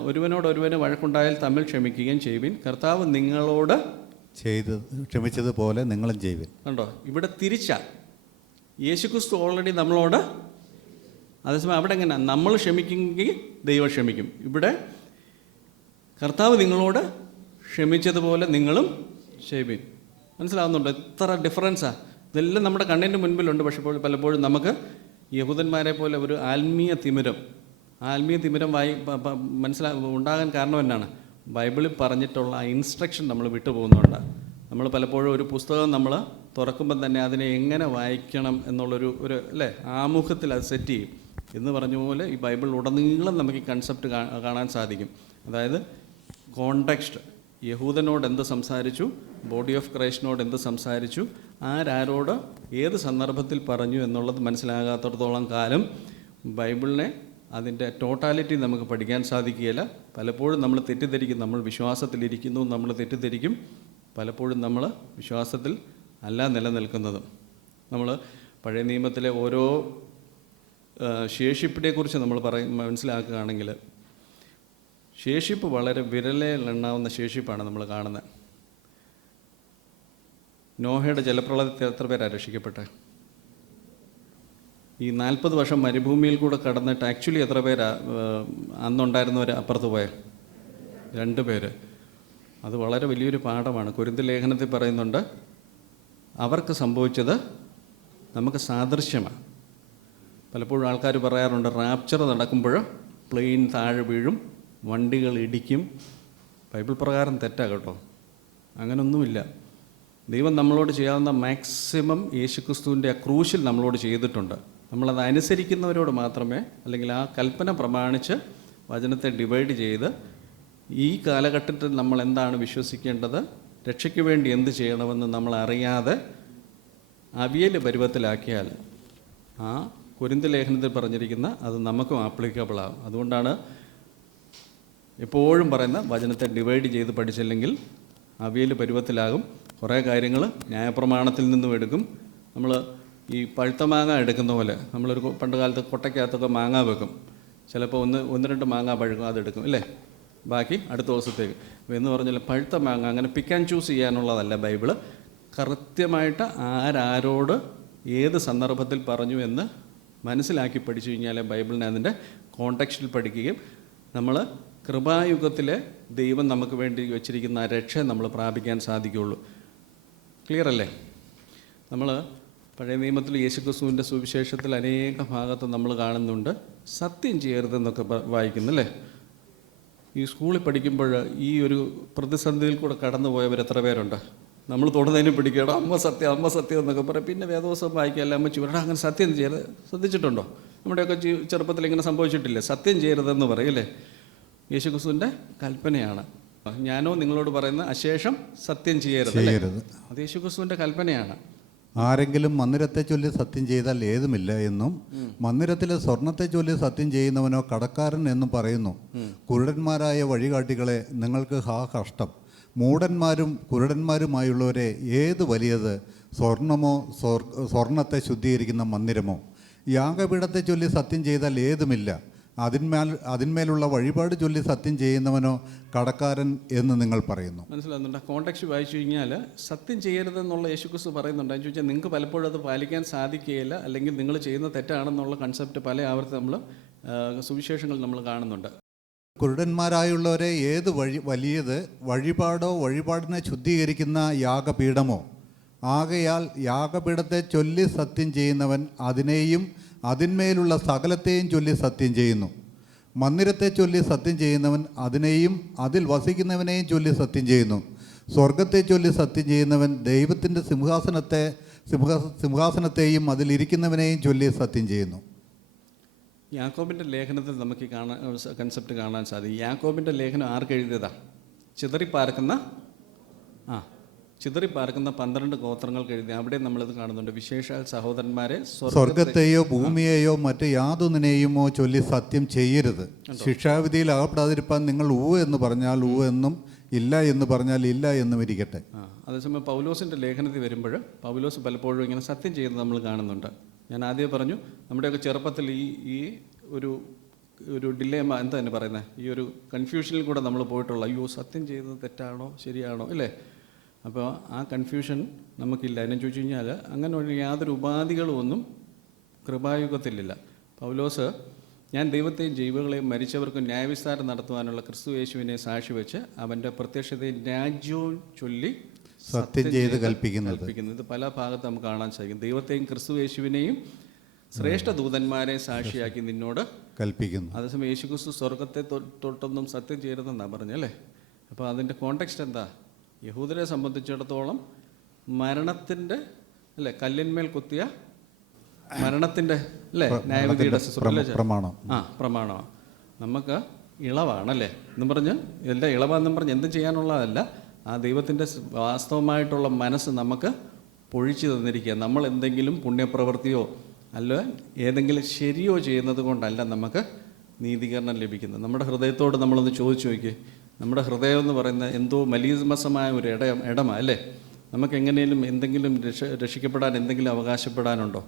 ഒരുവനോടൊരുവന് വഴക്കുണ്ടായാൽ തമ്മിൽ ക്ഷമിക്കുകയും ചെയ്യുവിൻ, കർത്താവ് നിങ്ങളോട് ക്ഷമിച്ചതുപോലെ നിങ്ങളും ചെയ്യുവിൻ. കണ്ടോ, ഇവിടെ തിരിച്ചാ. യേശുക്രിസ്തു ഓൾറെഡി നമ്മളോട്, അതേസമയം അവിടെ എങ്ങനെയാണ്, നമ്മൾ ക്ഷമിക്കുമെങ്കിൽ ദൈവം ക്ഷമിക്കും. ഇവിടെ കർത്താവ് നിങ്ങളോട് ക്ഷമിച്ചതുപോലെ നിങ്ങളും ചെയ്യുവിൻ. മനസ്സിലാവുന്നുണ്ടോ? എത്ര ഡിഫറൻസാണ്. ഇതെല്ലാം നമ്മുടെ കണ്ണിൻ്റെ മുൻപിലുണ്ട്. പക്ഷേ പലപ്പോഴും നമുക്ക് യഹൂദന്മാരെ പോലെ ഒരു ആത്മീയ തിമിരം ഉണ്ടാകാൻ കാരണം എന്നാണ്? ബൈബിളിൽ പറഞ്ഞിട്ടുള്ള ആ ഇൻസ്ട്രക്ഷൻ നമ്മൾ വിട്ടുപോകുന്നുണ്ട്. നമ്മൾ പലപ്പോഴും ഒരു പുസ്തകം നമ്മൾ തുറക്കുമ്പം തന്നെ അതിനെ എങ്ങനെ വായിക്കണം എന്നുള്ളൊരു അല്ലേ ആമുഖത്തിൽ അത് സെറ്റ് ചെയ്യും. എന്ന് പറഞ്ഞ പോലെ ഈ ബൈബിൾ ഉടനീളം നമുക്ക് ഈ കൺസെപ്റ്റ് കാണാൻ സാധിക്കും. അതായത് കോണ്ടെക്സ്റ്റ്, യഹൂദനോട് എന്ത് സംസാരിച്ചു, ബോഡി ഓഫ് ക്രൈസ്റ്റിനോട് എന്ത് സംസാരിച്ചു, ആരോട് ഏത് സന്ദർഭത്തിൽ പറഞ്ഞു എന്നുള്ളത് മനസ്സിലാകാത്തിടത്തോളം കാലം ബൈബിളിനെ അതിൻ്റെ ടോട്ടാലിറ്റി നമുക്ക് പഠിക്കാൻ സാധിക്കുകയില്ല. പലപ്പോഴും നമ്മൾ തെറ്റിദ്ധരിക്കും, നമ്മൾ വിശ്വാസത്തിലിരിക്കുന്നു, നമ്മൾ തെറ്റിദ്ധരിക്കും. പലപ്പോഴും നമ്മൾ വിശ്വാസത്തിൽ അല്ല നിലനിൽക്കുന്നതും. നമ്മൾ പഴയ നിയമത്തിലെ ഓരോ ശേഷിപ്പിനെക്കുറിച്ച് നമ്മൾ മനസ്സിലാക്കുകയാണെങ്കിൽ ശേഷിപ്പ് വളരെ വിരലിലെണ്ണാവുന്ന ശേഷിപ്പാണ് നമ്മൾ കാണുന്നത്. നോഹയുടെ ജലപ്രളയത്തിൽ എത്ര പേരാണ് രക്ഷിക്കപ്പെട്ടെ? ഈ 40 വർഷം മരുഭൂമിയിൽ കൂടെ കടന്നിട്ട് ആക്ച്വലി എത്ര പേരാ അന്നുണ്ടായിരുന്നവർ അപ്പുറത്ത് പോയ? 2 പേര്. അത് വളരെ വലിയൊരു പാഠമാണ്. കൊരിന്ത്യർ ലേഖനത്തിൽ പറയുന്നുണ്ട്, അവർക്ക് സംഭവിച്ചത് നമുക്ക് സാദൃശ്യമാണ്. പലപ്പോഴും ആൾക്കാർ പറയാറുണ്ട്, റാപ്ചർ നടക്കുമ്പോൾ പ്ലെയിൻ താഴെ വീഴും, വണ്ടികൾ ഇടിക്കും. ബൈബിൾ പ്രകാരം തെറ്റാ കേട്ടോ, അങ്ങനൊന്നുമില്ല. ദൈവം നമ്മളോട് ചെയ്യാവുന്ന മാക്സിമം യേശുക്രിസ്തുവിൻ്റെ ആ ക്രൂശിൽ നമ്മളോട് ചെയ്തിട്ടുണ്ട്. നമ്മളത് അനുസരിക്കുന്നവരോട് മാത്രമേ, അല്ലെങ്കിൽ ആ കൽപ്പന പ്രമാണിച്ച് വചനത്തെ ഡിവൈഡ് ചെയ്ത് ഈ കാലഘട്ടത്തിൽ നമ്മൾ എന്താണ് വിശ്വസിക്കേണ്ടത്, രക്ഷയ്ക്ക് വേണ്ടി എന്ത് ചെയ്യണമെന്ന് നമ്മൾ അറിയാതെ അവിയൽ പരുവത്തിലാക്കിയാൽ ആ കൊരിന്ത്യർ ലേഖനത്തിൽ പറഞ്ഞിരിക്കുന്ന അത് നമുക്കും ആപ്ലിക്കബിളാകും. അതുകൊണ്ടാണ് എപ്പോഴും പറയുന്ന വചനത്തെ ഡിവൈഡ് ചെയ്ത് പഠിച്ചില്ലെങ്കിൽ അവിയൽ പരുവത്തിലാകും. കുറേ കാര്യങ്ങൾ ന്യായപ്രമാണത്തിൽ നിന്നും എടുക്കും. നമ്മൾ ഈ പഴുത്ത മാങ്ങ എടുക്കുന്ന പോലെ നമ്മളൊരു പണ്ട് കാലത്ത് കൊട്ടയ്ക്കകത്തൊക്കെ മാങ്ങ വെക്കും. ചിലപ്പോൾ ഒന്ന് രണ്ട് മാങ്ങ പഴുക്കും, അതെടുക്കും അല്ലേ? ബാക്കി അടുത്ത ദിവസത്തേക്ക്. എന്ന് പറഞ്ഞാൽ പഴുത്ത മാങ്ങ അങ്ങനെ പിക്ക് ആൻഡ് ചൂസ് ചെയ്യാനുള്ളതല്ല ബൈബിള്. കൃത്യമായിട്ട് ആരോട് ഏത് സന്ദർഭത്തിൽ പറഞ്ഞു എന്ന് മനസ്സിലാക്കി പഠിച്ചു കഴിഞ്ഞാൽ ബൈബിളിനെ അതിൻ്റെ കോണ്ടെക്സ്റ്റിൽ പഠിക്കുകയും നമ്മൾ കൃപായുഗത്തിലെ ദൈവം നമുക്ക് വേണ്ടി വെച്ചിരിക്കുന്ന രക്ഷ നമ്മൾ പ്രാപിക്കാൻ സാധിക്കുകയുള്ളൂ. ക്ലിയർ അല്ലേ? നമ്മൾ പഴയ നിയമത്തിൽ യേശുക്രിസ്തുവിൻ്റെ സുവിശേഷത്തിൽ അനേക ഭാഗത്ത് നമ്മൾ കാണുന്നുണ്ട് സത്യം ചെയ്യരുതെന്നൊക്കെ വായിക്കുന്നല്ലേ. ഈ സ്കൂളിൽ പഠിക്കുമ്പോൾ ഈ ഒരു പ്രതിസന്ധിയിൽ കൂടെ കടന്നു പോയവർ എത്ര പേരുണ്ട്? നമ്മൾ തൊടുന്നതിന് പിടിക്കണം, അമ്മ സത്യം എന്നൊക്കെ പറയും. പിന്നെ വേദോത്സവം വായിക്കുകയല്ല, അമ്മ ചുവടാ അങ്ങനെ സത്യം ചെയ്യരുത്. ശ്രദ്ധിച്ചിട്ടുണ്ടോ? നമ്മുടെയൊക്കെ ചെറുപ്പത്തിൽ ഇങ്ങനെ സംഭവിച്ചിട്ടില്ലേ? സത്യം ചെയ്യരുതെന്ന് പറയല്ലേ, യേശുക്രിസ്തുവിൻ്റെ കൽപ്പനയാണ്. ഞാനോ നിങ്ങളോട് പറയുന്ന അശേഷം സത്യം ചെയ്യരുത്. അത് യേശുക്രിസ്തുവിൻ്റെ കൽപ്പനയാണ്. ആരെങ്കിലും മന്ദിരത്തെ ചൊല്ലി സത്യം ചെയ്താൽ ഏതുമില്ല എന്നും മന്ദിരത്തിലെ സ്വർണത്തെ ചൊല്ലി സത്യം ചെയ്യുന്നവനോ കടക്കാരൻ എന്നും പറയുന്നു. കുരുടന്മാരായ വഴികാട്ടികളെ, നിങ്ങൾക്ക് കഷ്ടം. മൂഢന്മാരും കുരുടന്മാരുമായുള്ളവരെ, ഏത് വലിയത്, സ്വർണമോ സ്വർണത്തെ ശുദ്ധീകരിക്കുന്ന മന്ദിരമോ? യാഗപീഠത്തെ ചൊല്ലി സത്യം ചെയ്താൽ ഏതുമില്ല. അതിന്മേലുള്ള വഴിപാട് ചൊല്ലി സത്യം ചെയ്യുന്നവനോ കടക്കാരൻ എന്ന് നിങ്ങൾ പറയുന്നു. മനസ്സിലാകുന്നുണ്ട്? കോണ്ടെക്സ്റ്റ് വായിച്ചു കഴിഞ്ഞാൽ സത്യം ചെയ്യരുതെന്നുള്ള യേശുക്രിസ്തു പറയുന്നുണ്ട്. എന്ന് ചോദിച്ചാൽ നിങ്ങൾക്ക് പലപ്പോഴും അത് പാലിക്കാൻ സാധിക്കുകയില്ല, അല്ലെങ്കിൽ നിങ്ങൾ ചെയ്യുന്ന തെറ്റാണെന്നുള്ള കൺസെപ്റ്റ് പല ആവർത്തി നമ്മൾ സുവിശേഷങ്ങൾ നമ്മൾ കാണുന്നുണ്ട്. കുരുടന്മാരായുള്ളവരെ, ഏത് വലിയത്, വഴിപാടോ വഴിപാടിനെ ശുദ്ധീകരിക്കുന്ന യാഗപീഠമോ? ആകയാൽ യാഗപീഠത്തെ ചൊല്ലി സത്യം ചെയ്യുന്നവൻ അതിനെയും അതിന്മേലുള്ള സകലത്തെയും ചൊല്ലി സത്യം ചെയ്യുന്നു. മന്ദിരത്തെ ചൊല്ലി സത്യം ചെയ്യുന്നവൻ അതിനെയും അതിൽ വസിക്കുന്നവനെയും ചൊല്ലി സത്യം ചെയ്യുന്നു. സ്വർഗത്തെ ചൊല്ലി സത്യം ചെയ്യുന്നവൻ ദൈവത്തിൻ്റെ സിംഹാസനത്തെയും അതിലിരിക്കുന്നവനെയും ചൊല്ലി സത്യം ചെയ്യുന്നു. യാക്കോബിൻ്റെ ലേഖനത്തിൽ നമുക്ക് ഈ കൺസെപ്റ്റ് കാണാൻ സാധിക്കും. യാക്കോബിൻ്റെ ലേഖനം ആർക്ക് എഴുതിയതാ? ചിതറിപ്പാർക്കുന്ന 12 ഗോത്രങ്ങൾക്ക് എഴുതി. അവിടെ നമ്മളിത് കാണുന്നുണ്ട്. വിശേഷാൽ സഹോദരന്മാരെ, സ്വർഗത്തെയോ ഭൂമിയെയോ മറ്റ് യാതൊന്നിനെയുമോ ചൊല്ലി സത്യം ചെയ്യരുത്. ശിക്ഷാവിധിയിൽ അകപ്പെടാതിരിപ്പാൻ നിങ്ങൾ എന്ന് പറഞ്ഞാൽ എന്നും ഇല്ല എന്ന് പറഞ്ഞാൽ ഇല്ല എന്നും ഇരിക്കട്ടെ. അതേസമയം പൗലോസിൻ്റെ ലേഖനത്തിൽ വരുമ്പോൾ പൗലോസ് പലപ്പോഴും ഇങ്ങനെ സത്യം ചെയ്യുന്നത് നമ്മൾ കാണുന്നുണ്ട്. ഞാൻ ആദ്യം പറഞ്ഞു, നമ്മുടെയൊക്കെ ചെറുപ്പത്തിൽ ഈ ഒരു ഡിലേമ എന്താ തന്നെ പറയുന്നത്, ഈ ഒരു കൺഫ്യൂഷനിൽ കൂടെ നമ്മൾ പോയിട്ടുള്ള, അയ്യോ സത്യം ചെയ്തത് തെറ്റാണോ ശരിയാണോ അല്ലേ? അപ്പോൾ ആ കൺഫ്യൂഷൻ നമുക്കില്ല. എന്നെ ചോദിച്ചു കഴിഞ്ഞാൽ അങ്ങനെ യാതൊരു ഉപാധികളും ഒന്നും കൃപായുഗത്തിലില്ല. പൗലോസ്, ഞാൻ ദൈവത്തെയും ജൈവങ്ങളെയും മരിച്ചവർക്കും ന്യായവിസ്താരം നടത്തുവാനുള്ള ക്രിസ്തു യേശുവിനെ സാക്ഷി വെച്ച് അവൻ്റെ പ്രത്യക്ഷതയും രാജ്യവും ചൊല്ലി സത്യം ചെയ്ത് കൽപ്പിക്കുന്നത്. ഇത് പല ഭാഗത്ത് നമുക്ക് കാണാൻ സാധിക്കും. ദൈവത്തെയും ക്രിസ്തു യേശുവിനെയും ശ്രേഷ്ഠ ദൂതന്മാരെ സാക്ഷിയാക്കി നിന്നോട് കൽപ്പിക്കുന്നു. അതേസമയം യേശുക്രിസ്തു സ്വർഗത്തെ തൊട്ടൊന്നും സത്യം ചെയ്യരുതെന്നാണ് പറഞ്ഞല്ലേ. അപ്പോൾ അതിൻ്റെ കോണ്ടെക്സ്റ്റ് എന്താ? യഹൂദരെ സംബന്ധിച്ചിടത്തോളം മരണത്തിൻ്റെ അല്ലേ, കല്ലിന്മേൽ കുത്തിയ മരണത്തിൻ്റെ അല്ലേ ന്യായവിധിയുടെ പ്രമാണമാണ്. നമുക്ക് ഇളവാണല്ലേ എന്നും പറഞ്ഞ് എല്ലാ ഇളവാന്നും പറഞ്ഞ് എന്തും ചെയ്യാനുള്ളതല്ല. ആ ദൈവത്തിൻ്റെ വാസ്തവമായിട്ടുള്ള മനസ്സ് നമുക്ക് പൊഴിച്ചു തന്നിരിക്കുക. നമ്മൾ എന്തെങ്കിലും പുണ്യപ്രവൃത്തിയോ അല്ല ഏതെങ്കിലും ശരിയോ ചെയ്യുന്നത് കൊണ്ടല്ല നമുക്ക് നീതീകരണം ലഭിക്കുന്നത്. നമ്മുടെ ഹൃദയത്തോട് നമ്മളൊന്ന് ചോദിച്ചു നോക്കിയേ. നമ്മുടെ ഹൃദയം എന്ന് പറയുന്നത് എന്തോ മലീമസമായ ഒരു ഇടമാണ് അല്ലേ. നമുക്ക് എങ്ങനെയും എന്തെങ്കിലും രക്ഷിക്കപ്പെടാൻ എന്തെങ്കിലും അവകാശപ്പെടാനുണ്ടോ?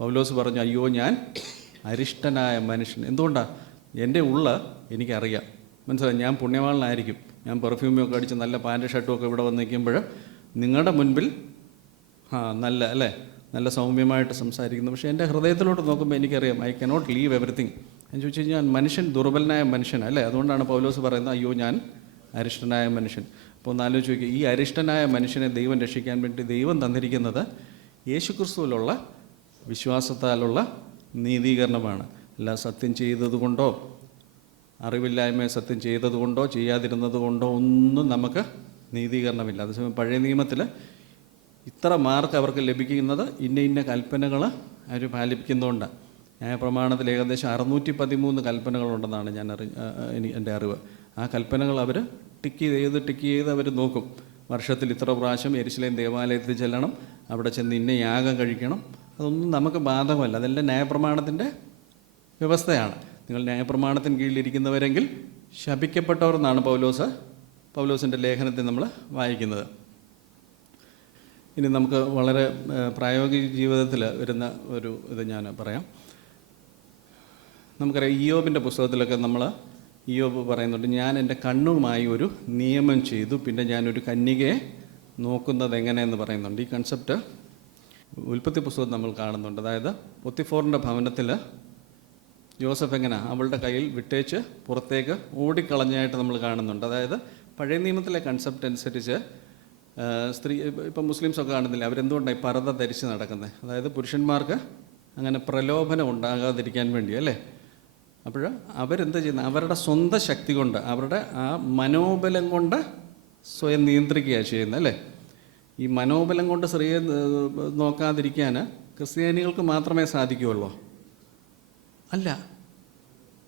പൗലോസ് പറഞ്ഞു, അയ്യോ ഞാൻ അരിഷ്ടനായ മനുഷ്യൻ. എന്തുകൊണ്ടാണ്? എൻ്റെ എനിക്കറിയാം, മനസ്സിലായി, ഞാൻ പുണ്യവാളനായിരിക്കും. ഞാൻ പെർഫ്യൂമൊക്കെ അടിച്ച് നല്ല പാൻറ് ഷർട്ടും ഒക്കെ ഇവിടെ വന്ന് നിൽക്കുമ്പോൾ നിങ്ങളുടെ മുൻപിൽ നല്ല അല്ലേ, നല്ല സൗമ്യമായിട്ട് സംസാരിക്കുന്നു. പക്ഷേ എൻ്റെ ഹൃദയത്തിലോട്ട് നോക്കുമ്പോൾ എനിക്കറിയാം ഐ കനോട്ട് ലീവ് എവറിത്തിങ്. എന്ന് ചോദിച്ചു കഴിഞ്ഞാൽ മനുഷ്യൻ ദുർബലനായ മനുഷ്യൻ അല്ലേ. അതുകൊണ്ടാണ് പൗലോസ് പറയുന്നത്, അയ്യോ ഞാൻ അരിഷ്ടനായ മനുഷ്യൻ. അപ്പോൾ ഒന്ന് ആലോചിച്ച് നോക്കി, ഈ അരിഷ്ടനായ മനുഷ്യനെ ദൈവം രക്ഷിക്കാൻ വേണ്ടി ദൈവം തന്നിരിക്കുന്നത് യേശുക്രിസ്തുവിലുള്ള വിശ്വാസത്താലുള്ള നീതീകരണമാണ്. അല്ല സത്യം ചെയ്തതുകൊണ്ടോ അറിവില്ലായ്മയെ സത്യം ചെയ്തതുകൊണ്ടോ ചെയ്യാതിരുന്നത് കൊണ്ടോ ഒന്നും നമുക്ക് നീതീകരണമില്ല. അതേസമയം പഴയ നിയമത്തിൽ ഇത്ര മാർക്ക് അവർക്ക് ലഭിക്കുന്നത് ഇന്ന കൽപ്പനകൾ അവർ പാലിപ്പിക്കുന്നതുകൊണ്ടാണ്. ന്യായപ്രമാണത്തിൽ ഏകദേശം 613 കൽപ്പനകളുണ്ടെന്നാണ് എൻ്റെ അറിവ്. ആ കൽപ്പനകൾ അവർ ടിക്ക് ചെയ്ത് അവർ നോക്കും. വർഷത്തിൽ ഇത്ര പ്രാവശ്യം യെരുശലേം ദേവാലയത്തിൽ ചെല്ലണം, അവിടെ ചെന്ന് ഇന്ന യാഗം കഴിക്കണം. അതൊന്നും നമുക്ക് ബാധകമല്ല. അതെല്ലാം ന്യായപ്രമാണത്തിൻ്റെ വ്യവസ്ഥയാണ്. നിങ്ങൾ ന്യായപ്രമാണത്തിന് കീഴിലിരിക്കുന്നവരെങ്കിൽ ശപിക്കപ്പെട്ടവർ എന്നാണ് പൗലോസിൻ്റെ ലേഖനത്തിൽ നമ്മൾ വായിക്കുന്നത്. ഇനി നമുക്ക് വളരെ പ്രായോഗിക ജീവിതത്തിൽ വരുന്ന ഇത് ഞാൻ പറയാം. നമുക്കറിയാം, ഇയ്യോബിൻ്റെ പുസ്തകത്തിലൊക്കെ നമ്മൾ ഇയ്യോബ് പറയുന്നുണ്ട്, ഞാൻ എൻ്റെ കണ്ണുമായി ഒരു നിയമം ചെയ്തു, പിന്നെ ഞാനൊരു കന്യകയെ നോക്കുന്നത് എങ്ങനെയെന്ന് പറയുന്നുണ്ട്. ഈ കൺസെപ്റ്റ് ഉൽപ്പത്തി പുസ്തകം നമ്മൾ കാണുന്നുണ്ട്. അതായത് പൊത്തിഫോറിൻ്റെ ഭവനത്തിൽ ജോസഫ് എങ്ങനെ അവളുടെ കയ്യിൽ വിട്ടേച്ച് പുറത്തേക്ക് ഓടിക്കളഞ്ഞായിട്ട് നമ്മൾ കാണുന്നുണ്ട്. അതായത് പഴയ നിയമത്തിലെ കൺസെപ്റ്റ് അനുസരിച്ച് സ്ത്രീ, ഇപ്പം മുസ്ലിംസൊക്കെ കാണുന്നില്ല, അവരെന്തുകൊണ്ടാണ് ഈ പർദ്ദ ധരിച്ച് നടക്കുന്നത്? അതായത് പുരുഷന്മാർക്ക് അങ്ങനെ പ്രലോഭനം ഉണ്ടാകാതിരിക്കാൻ വേണ്ടി അല്ലേ. അപ്പോൾ അവരെന്താ ചെയ്യുന്നത്? അവരുടെ സ്വന്തം ശക്തി കൊണ്ട്, അവരുടെ ആ മനോബലം കൊണ്ട് സ്വയം നിയന്ത്രിക്കുകയാണ് ചെയ്യുന്നത് അല്ലേ. ഈ മനോബലം കൊണ്ട് സ്ത്രീയെ നോക്കാതിരിക്കാൻ ക്രിസ്ത്യാനികൾക്ക് മാത്രമേ സാധിക്കുകയുള്ളൂ? അല്ല,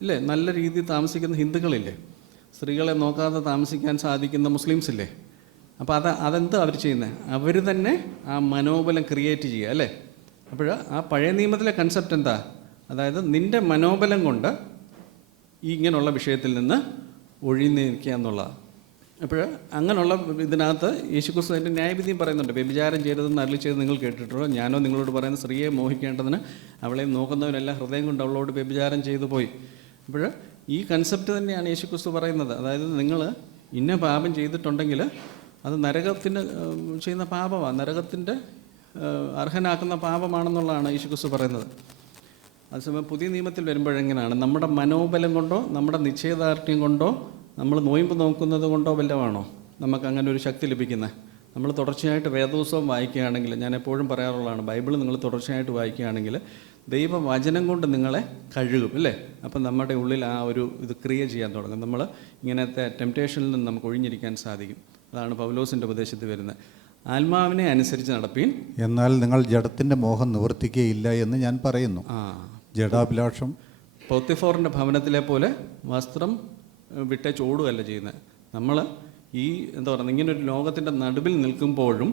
ഇല്ലേ. നല്ല രീതിയിൽ താമസിക്കുന്ന ഹിന്ദുക്കളില്ലേ, സ്ത്രീകളെ നോക്കാതെ താമസിക്കാൻ സാധിക്കുന്ന മുസ്ലിംസ് ഇല്ലേ. അപ്പോൾ അതെന്താ അവർ ചെയ്യുന്നത്? അവർ തന്നെ ആ മനോബലം ക്രിയേറ്റ് ചെയ്യുക അല്ലേ. അപ്പോൾ ആ പഴയ നിയമത്തിലെ കൺസെപ്റ്റ് എന്താ? അതായത് നിൻ്റെ മനോബലം കൊണ്ട് ഇങ്ങനെയുള്ള വിഷയത്തിൽ നിന്ന് ഒഴിഞ്ഞു നിൽക്കുക എന്നുള്ളതാണ്. അപ്പോൾ അങ്ങനെയുള്ള ഇതിനകത്ത് യേശുക്രിസ്തു അതിൻ്റെ ന്യായവിധിയും പറയുന്നുണ്ട്. വ്യഭിചാരം ചെയ്തതെന്ന് അരുളി ചെയ്ത് നിങ്ങൾ കേട്ടിട്ടുണ്ടോ? ഞാനോ നിങ്ങളോട് പറയുന്ന, സ്ത്രീയെ മോഹിക്കേണ്ടതിന് അവളെ നോക്കുന്നവരെല്ലാം ഹൃദയം കൊണ്ട് അവളോട് വ്യഭിചാരം ചെയ്തു പോയി. അപ്പോൾ ഈ കൺസെപ്റ്റ് തന്നെയാണ് യേശുക്രിസ്തു പറയുന്നത്. അതായത് നിങ്ങൾ ഇന്ന പാപം ചെയ്തിട്ടുണ്ടെങ്കിൽ അത് നരകത്തിന് ചെയ്യുന്ന പാപമാണ്, നരകത്തിൻ്റെ അർഹനാക്കുന്ന പാപമാണെന്നുള്ളതാണ് യേശുക്രിസ്തു പറയുന്നത്. അതേസമയം പുതിയ നിയമത്തിൽ വരുമ്പോഴെങ്ങനെയാണ്? നമ്മുടെ മനോബലം കൊണ്ടോ നമ്മുടെ നിശ്ചയദാർഢ്യം കൊണ്ടോ നമ്മൾ നോയമ്പ് നോക്കുന്നത് കൊണ്ടോ വല്ലതാണോ നമുക്ക് അങ്ങനെ ഒരു ശക്തി ലഭിക്കുന്നത്? നമ്മൾ തുടർച്ചയായിട്ട് വേദപുസ്തകം വായിക്കുകയാണെങ്കിൽ, ഞാൻ എപ്പോഴും പറയാറുള്ളതാണ്, ബൈബിൾ നിങ്ങൾ തുടർച്ചയായിട്ട് വായിക്കുകയാണെങ്കിൽ ദൈവവചനം കൊണ്ട് നിങ്ങളെ കഴുകും അല്ലേ. അപ്പം നമ്മുടെ ഉള്ളിൽ ആ ഒരു ഇത് ക്രിയ ചെയ്യാൻ തുടങ്ങും. നമ്മൾ ഇങ്ങനത്തെ ടെംപ്റ്റേഷനിൽ നിന്ന് നമുക്ക് ഒഴിഞ്ഞിരിക്കാൻ സാധിക്കും. അതാണ് പൗലോസിൻ്റെ ഉപദേശത്തിൽ വരുന്നത്. ആത്മാവിനെ അനുസരിച്ച് നടപ്പീൻ, എന്നാൽ നിങ്ങൾ ജഡത്തിൻ്റെ മോഹം നിവർത്തിക്കുകയില്ല എന്ന് ഞാൻ പറയുന്നു. ജഡാഭിലാഷം പൊത്തിഫോറിൻ്റെ ഭവനത്തിലെ പോലെ വസ്ത്രം വിട്ടേച്ച് ഓടുകയല്ല ചെയ്യുന്നത്. നമ്മൾ ഈ എന്താ പറയുക, ഇങ്ങനൊരു ലോകത്തിൻ്റെ നടുവിൽ നിൽക്കുമ്പോഴും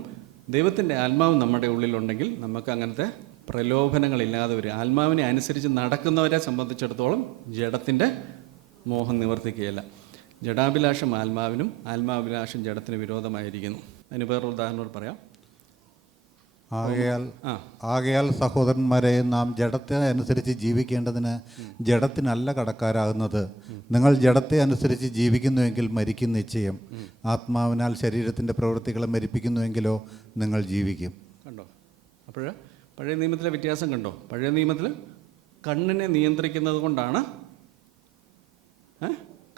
ദൈവത്തിൻ്റെ ആത്മാവ് നമ്മുടെ ഉള്ളിലുണ്ടെങ്കിൽ നമുക്ക് അങ്ങനത്തെ പ്രലോഭനങ്ങളില്ലാതെ വരും. ആത്മാവിനെ അനുസരിച്ച് നടക്കുന്നവരെ സംബന്ധിച്ചിടത്തോളം ജഡത്തിൻ്റെ മോഹം നിവർത്തിക്കുകയില്ല. ജഡാഭിലാഷം ആത്മാവിനും ആത്മാഭിലാഷം ജഡത്തിന് വിരോധമായിരിക്കുന്നു. അതിന് വേറൊരു ഉദാഹരണം പറയാം. ആകയാൽ സഹോദരന്മാരെ, നാം ജഡത്തെ അനുസരിച്ച് ജീവിക്കേണ്ടതിന് ജഡത്തിനല്ല കടക്കാരാകുന്നത്. നിങ്ങൾ ജഡത്തെ അനുസരിച്ച് ജീവിക്കുന്നുവെങ്കിൽ മരിക്കും നിശ്ചയം. ആത്മാവിനാൽ ശരീരത്തിൻ്റെ പ്രവൃത്തികളെ മരിപ്പിക്കുന്നുവെങ്കിലോ നിങ്ങൾ ജീവിക്കും. കണ്ടോ? അപ്പോൾ പഴയ നിയമത്തിലെ വ്യത്യാസം കണ്ടോ? പഴയ നിയമത്തിൽ കണ്ണിനെ നിയന്ത്രിക്കുന്നത് കൊണ്ടാണ്,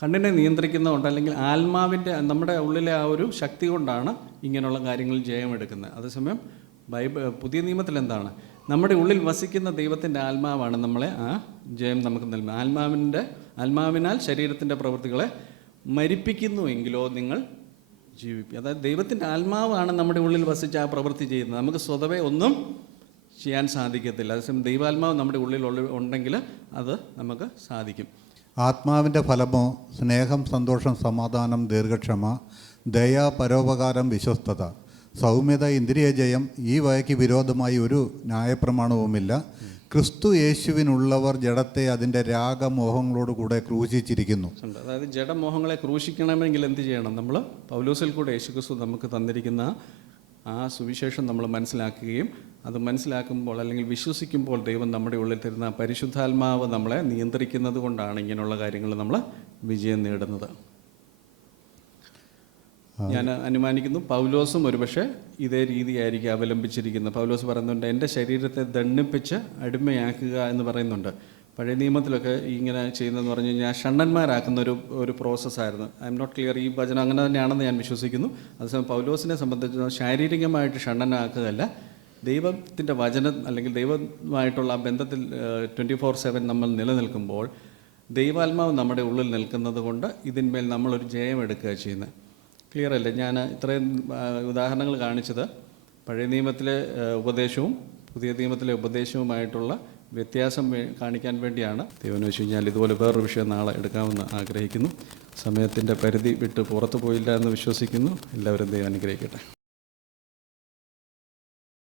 കണ്ണിനെ നിയന്ത്രിക്കുന്നതുകൊണ്ട്, അല്ലെങ്കിൽ ആത്മാവിൻ്റെ നമ്മുടെ ഉള്ളിലെ ആ ഒരു ശക്തി കൊണ്ടാണ് ഇങ്ങനെയുള്ള കാര്യങ്ങളിൽ ജയമെടുക്കുന്നത്. അതേസമയം പുതിയ നിയമത്തിൽ എന്താണ്? നമ്മുടെ ഉള്ളിൽ വസിക്കുന്ന ദൈവത്തിൻ്റെ ആത്മാവാണ് നമ്മളെ ആ ജയം നമുക്ക് നൽകുന്നത്. ആത്മാവിനാൽ ശരീരത്തിൻ്റെ പ്രവൃത്തികളെ മരിപ്പിക്കുന്നുവെങ്കിലോ നിങ്ങൾ ജീവിക്കും. അതായത് ദൈവത്തിൻ്റെ ആത്മാവാണ് നമ്മുടെ ഉള്ളിൽ വസിച്ച് ആ പ്രവൃത്തി ചെയ്യുന്നത്. നമുക്ക് സ്വതവേ ഒന്നും ചെയ്യാൻ സാധിക്കത്തില്ല. അതേസമയം ദൈവാത്മാവ് നമ്മുടെ ഉള്ളിൽ ഉണ്ടെങ്കിൽ അത് നമുക്ക് സാധിക്കും. ആത്മാവിൻ്റെ ഫലമോ സ്നേഹം, സന്തോഷം, സമാധാനം, ദീർഘക്ഷമ, ദയ, പരോപകാരം, വിശ്വസ്തത, സൗമ്യത, ഇന്ദ്രിയജയം. ഈ വയക്ക് വിരോധമായി ഒരു ന്യായപ്രമാണവുമില്ല. ക്രിസ്തു യേശുവിനുള്ളവർ ജഡത്തെ അതിൻ്റെ രാഗമോഹങ്ങളോട് കൂടെ ക്രൂശിച്ചിരിക്കുന്നു. അതായത് ജഡമോഹങ്ങളെ ക്രൂശിക്കണമെങ്കിൽ എന്ത് ചെയ്യണം? നമ്മൾ പൗലോസിൽ കൂടെ യേശുക്രിസ്തു നമുക്ക് തന്നിരിക്കുന്ന ആ സുവിശേഷം നമ്മൾ മനസ്സിലാക്കുകയും അത് മനസ്സിലാക്കുമ്പോൾ അല്ലെങ്കിൽ വിശ്വസിക്കുമ്പോൾ ദൈവം നമ്മുടെ ഉള്ളിൽ തരുന്ന പരിശുദ്ധാത്മാവ് നമ്മളെ നിയന്ത്രിക്കുന്നത് കൊണ്ടാണ് ഇങ്ങനെയുള്ള കാര്യങ്ങൾ നമ്മൾ വിജയം നേടുന്നത്. ഞാൻ അനുമാനിക്കുന്നു പൗലോസും ഒരുപക്ഷെ ഇതേ രീതിയായിരിക്കും അവലംബിച്ചിരിക്കുന്നത്. പൗലോസ് പറയുന്നുണ്ട്, എൻ്റെ ശരീരത്തെ ദണ്ഡിപ്പിച്ച് അടിമയാക്കുക എന്ന് പറയുന്നുണ്ട്. പഴയ നിയമത്തിലൊക്കെ ഇങ്ങനെ ചെയ്യുന്നതെന്ന് പറഞ്ഞു കഴിഞ്ഞാൽ ഷണ്ണന്മാരാക്കുന്ന ഒരു പ്രോസസ്സായിരുന്നു. ഐ എം നോട്ട് ക്ലിയർ, ഈ വചനം അങ്ങനെ തന്നെയാണെന്ന് ഞാൻ വിശ്വസിക്കുന്നു. അതേസമയം പൗലോസിനെ സംബന്ധിച്ച് ശാരീരികമായിട്ട് ഷണ്ണനാക്കുകയല്ല, ദൈവത്തിൻ്റെ വചനം അല്ലെങ്കിൽ ദൈവമായിട്ടുള്ള ആ ബന്ധത്തിൽ 24/7 നമ്മൾ നിലനിൽക്കുമ്പോൾ ദൈവാത്മാവ് നമ്മുടെ ഉള്ളിൽ നിൽക്കുന്നത് കൊണ്ട് ഇതിന്മേൽ നമ്മളൊരു ജയം എടുക്കുക ചെയ്യുന്നത്. ക്ലിയർ അല്ലേ? ഞാൻ ഇത്രയും ഉദാഹരണങ്ങൾ കാണിച്ചത് പഴയ നിയമത്തിലെ ഉപദേശവും പുതിയ നിയമത്തിലെ ഉപദേശവുമായിട്ടുള്ള വ്യത്യാസം കാണിക്കാൻ വേണ്ടിയാണ്. ദൈവം വെച്ച് കഴിഞ്ഞാൽ ഇതുപോലെ വേറൊരു വിഷയം നാളെ എടുക്കാമെന്ന് ആഗ്രഹിക്കുന്നു. സമയത്തിൻ്റെ പരിധി വിട്ട് പുറത്തു പോയില്ല എന്ന് വിശ്വസിക്കുന്നു. എല്ലാവരും ദൈവം അനുഗ്രഹിക്കട്ടെ.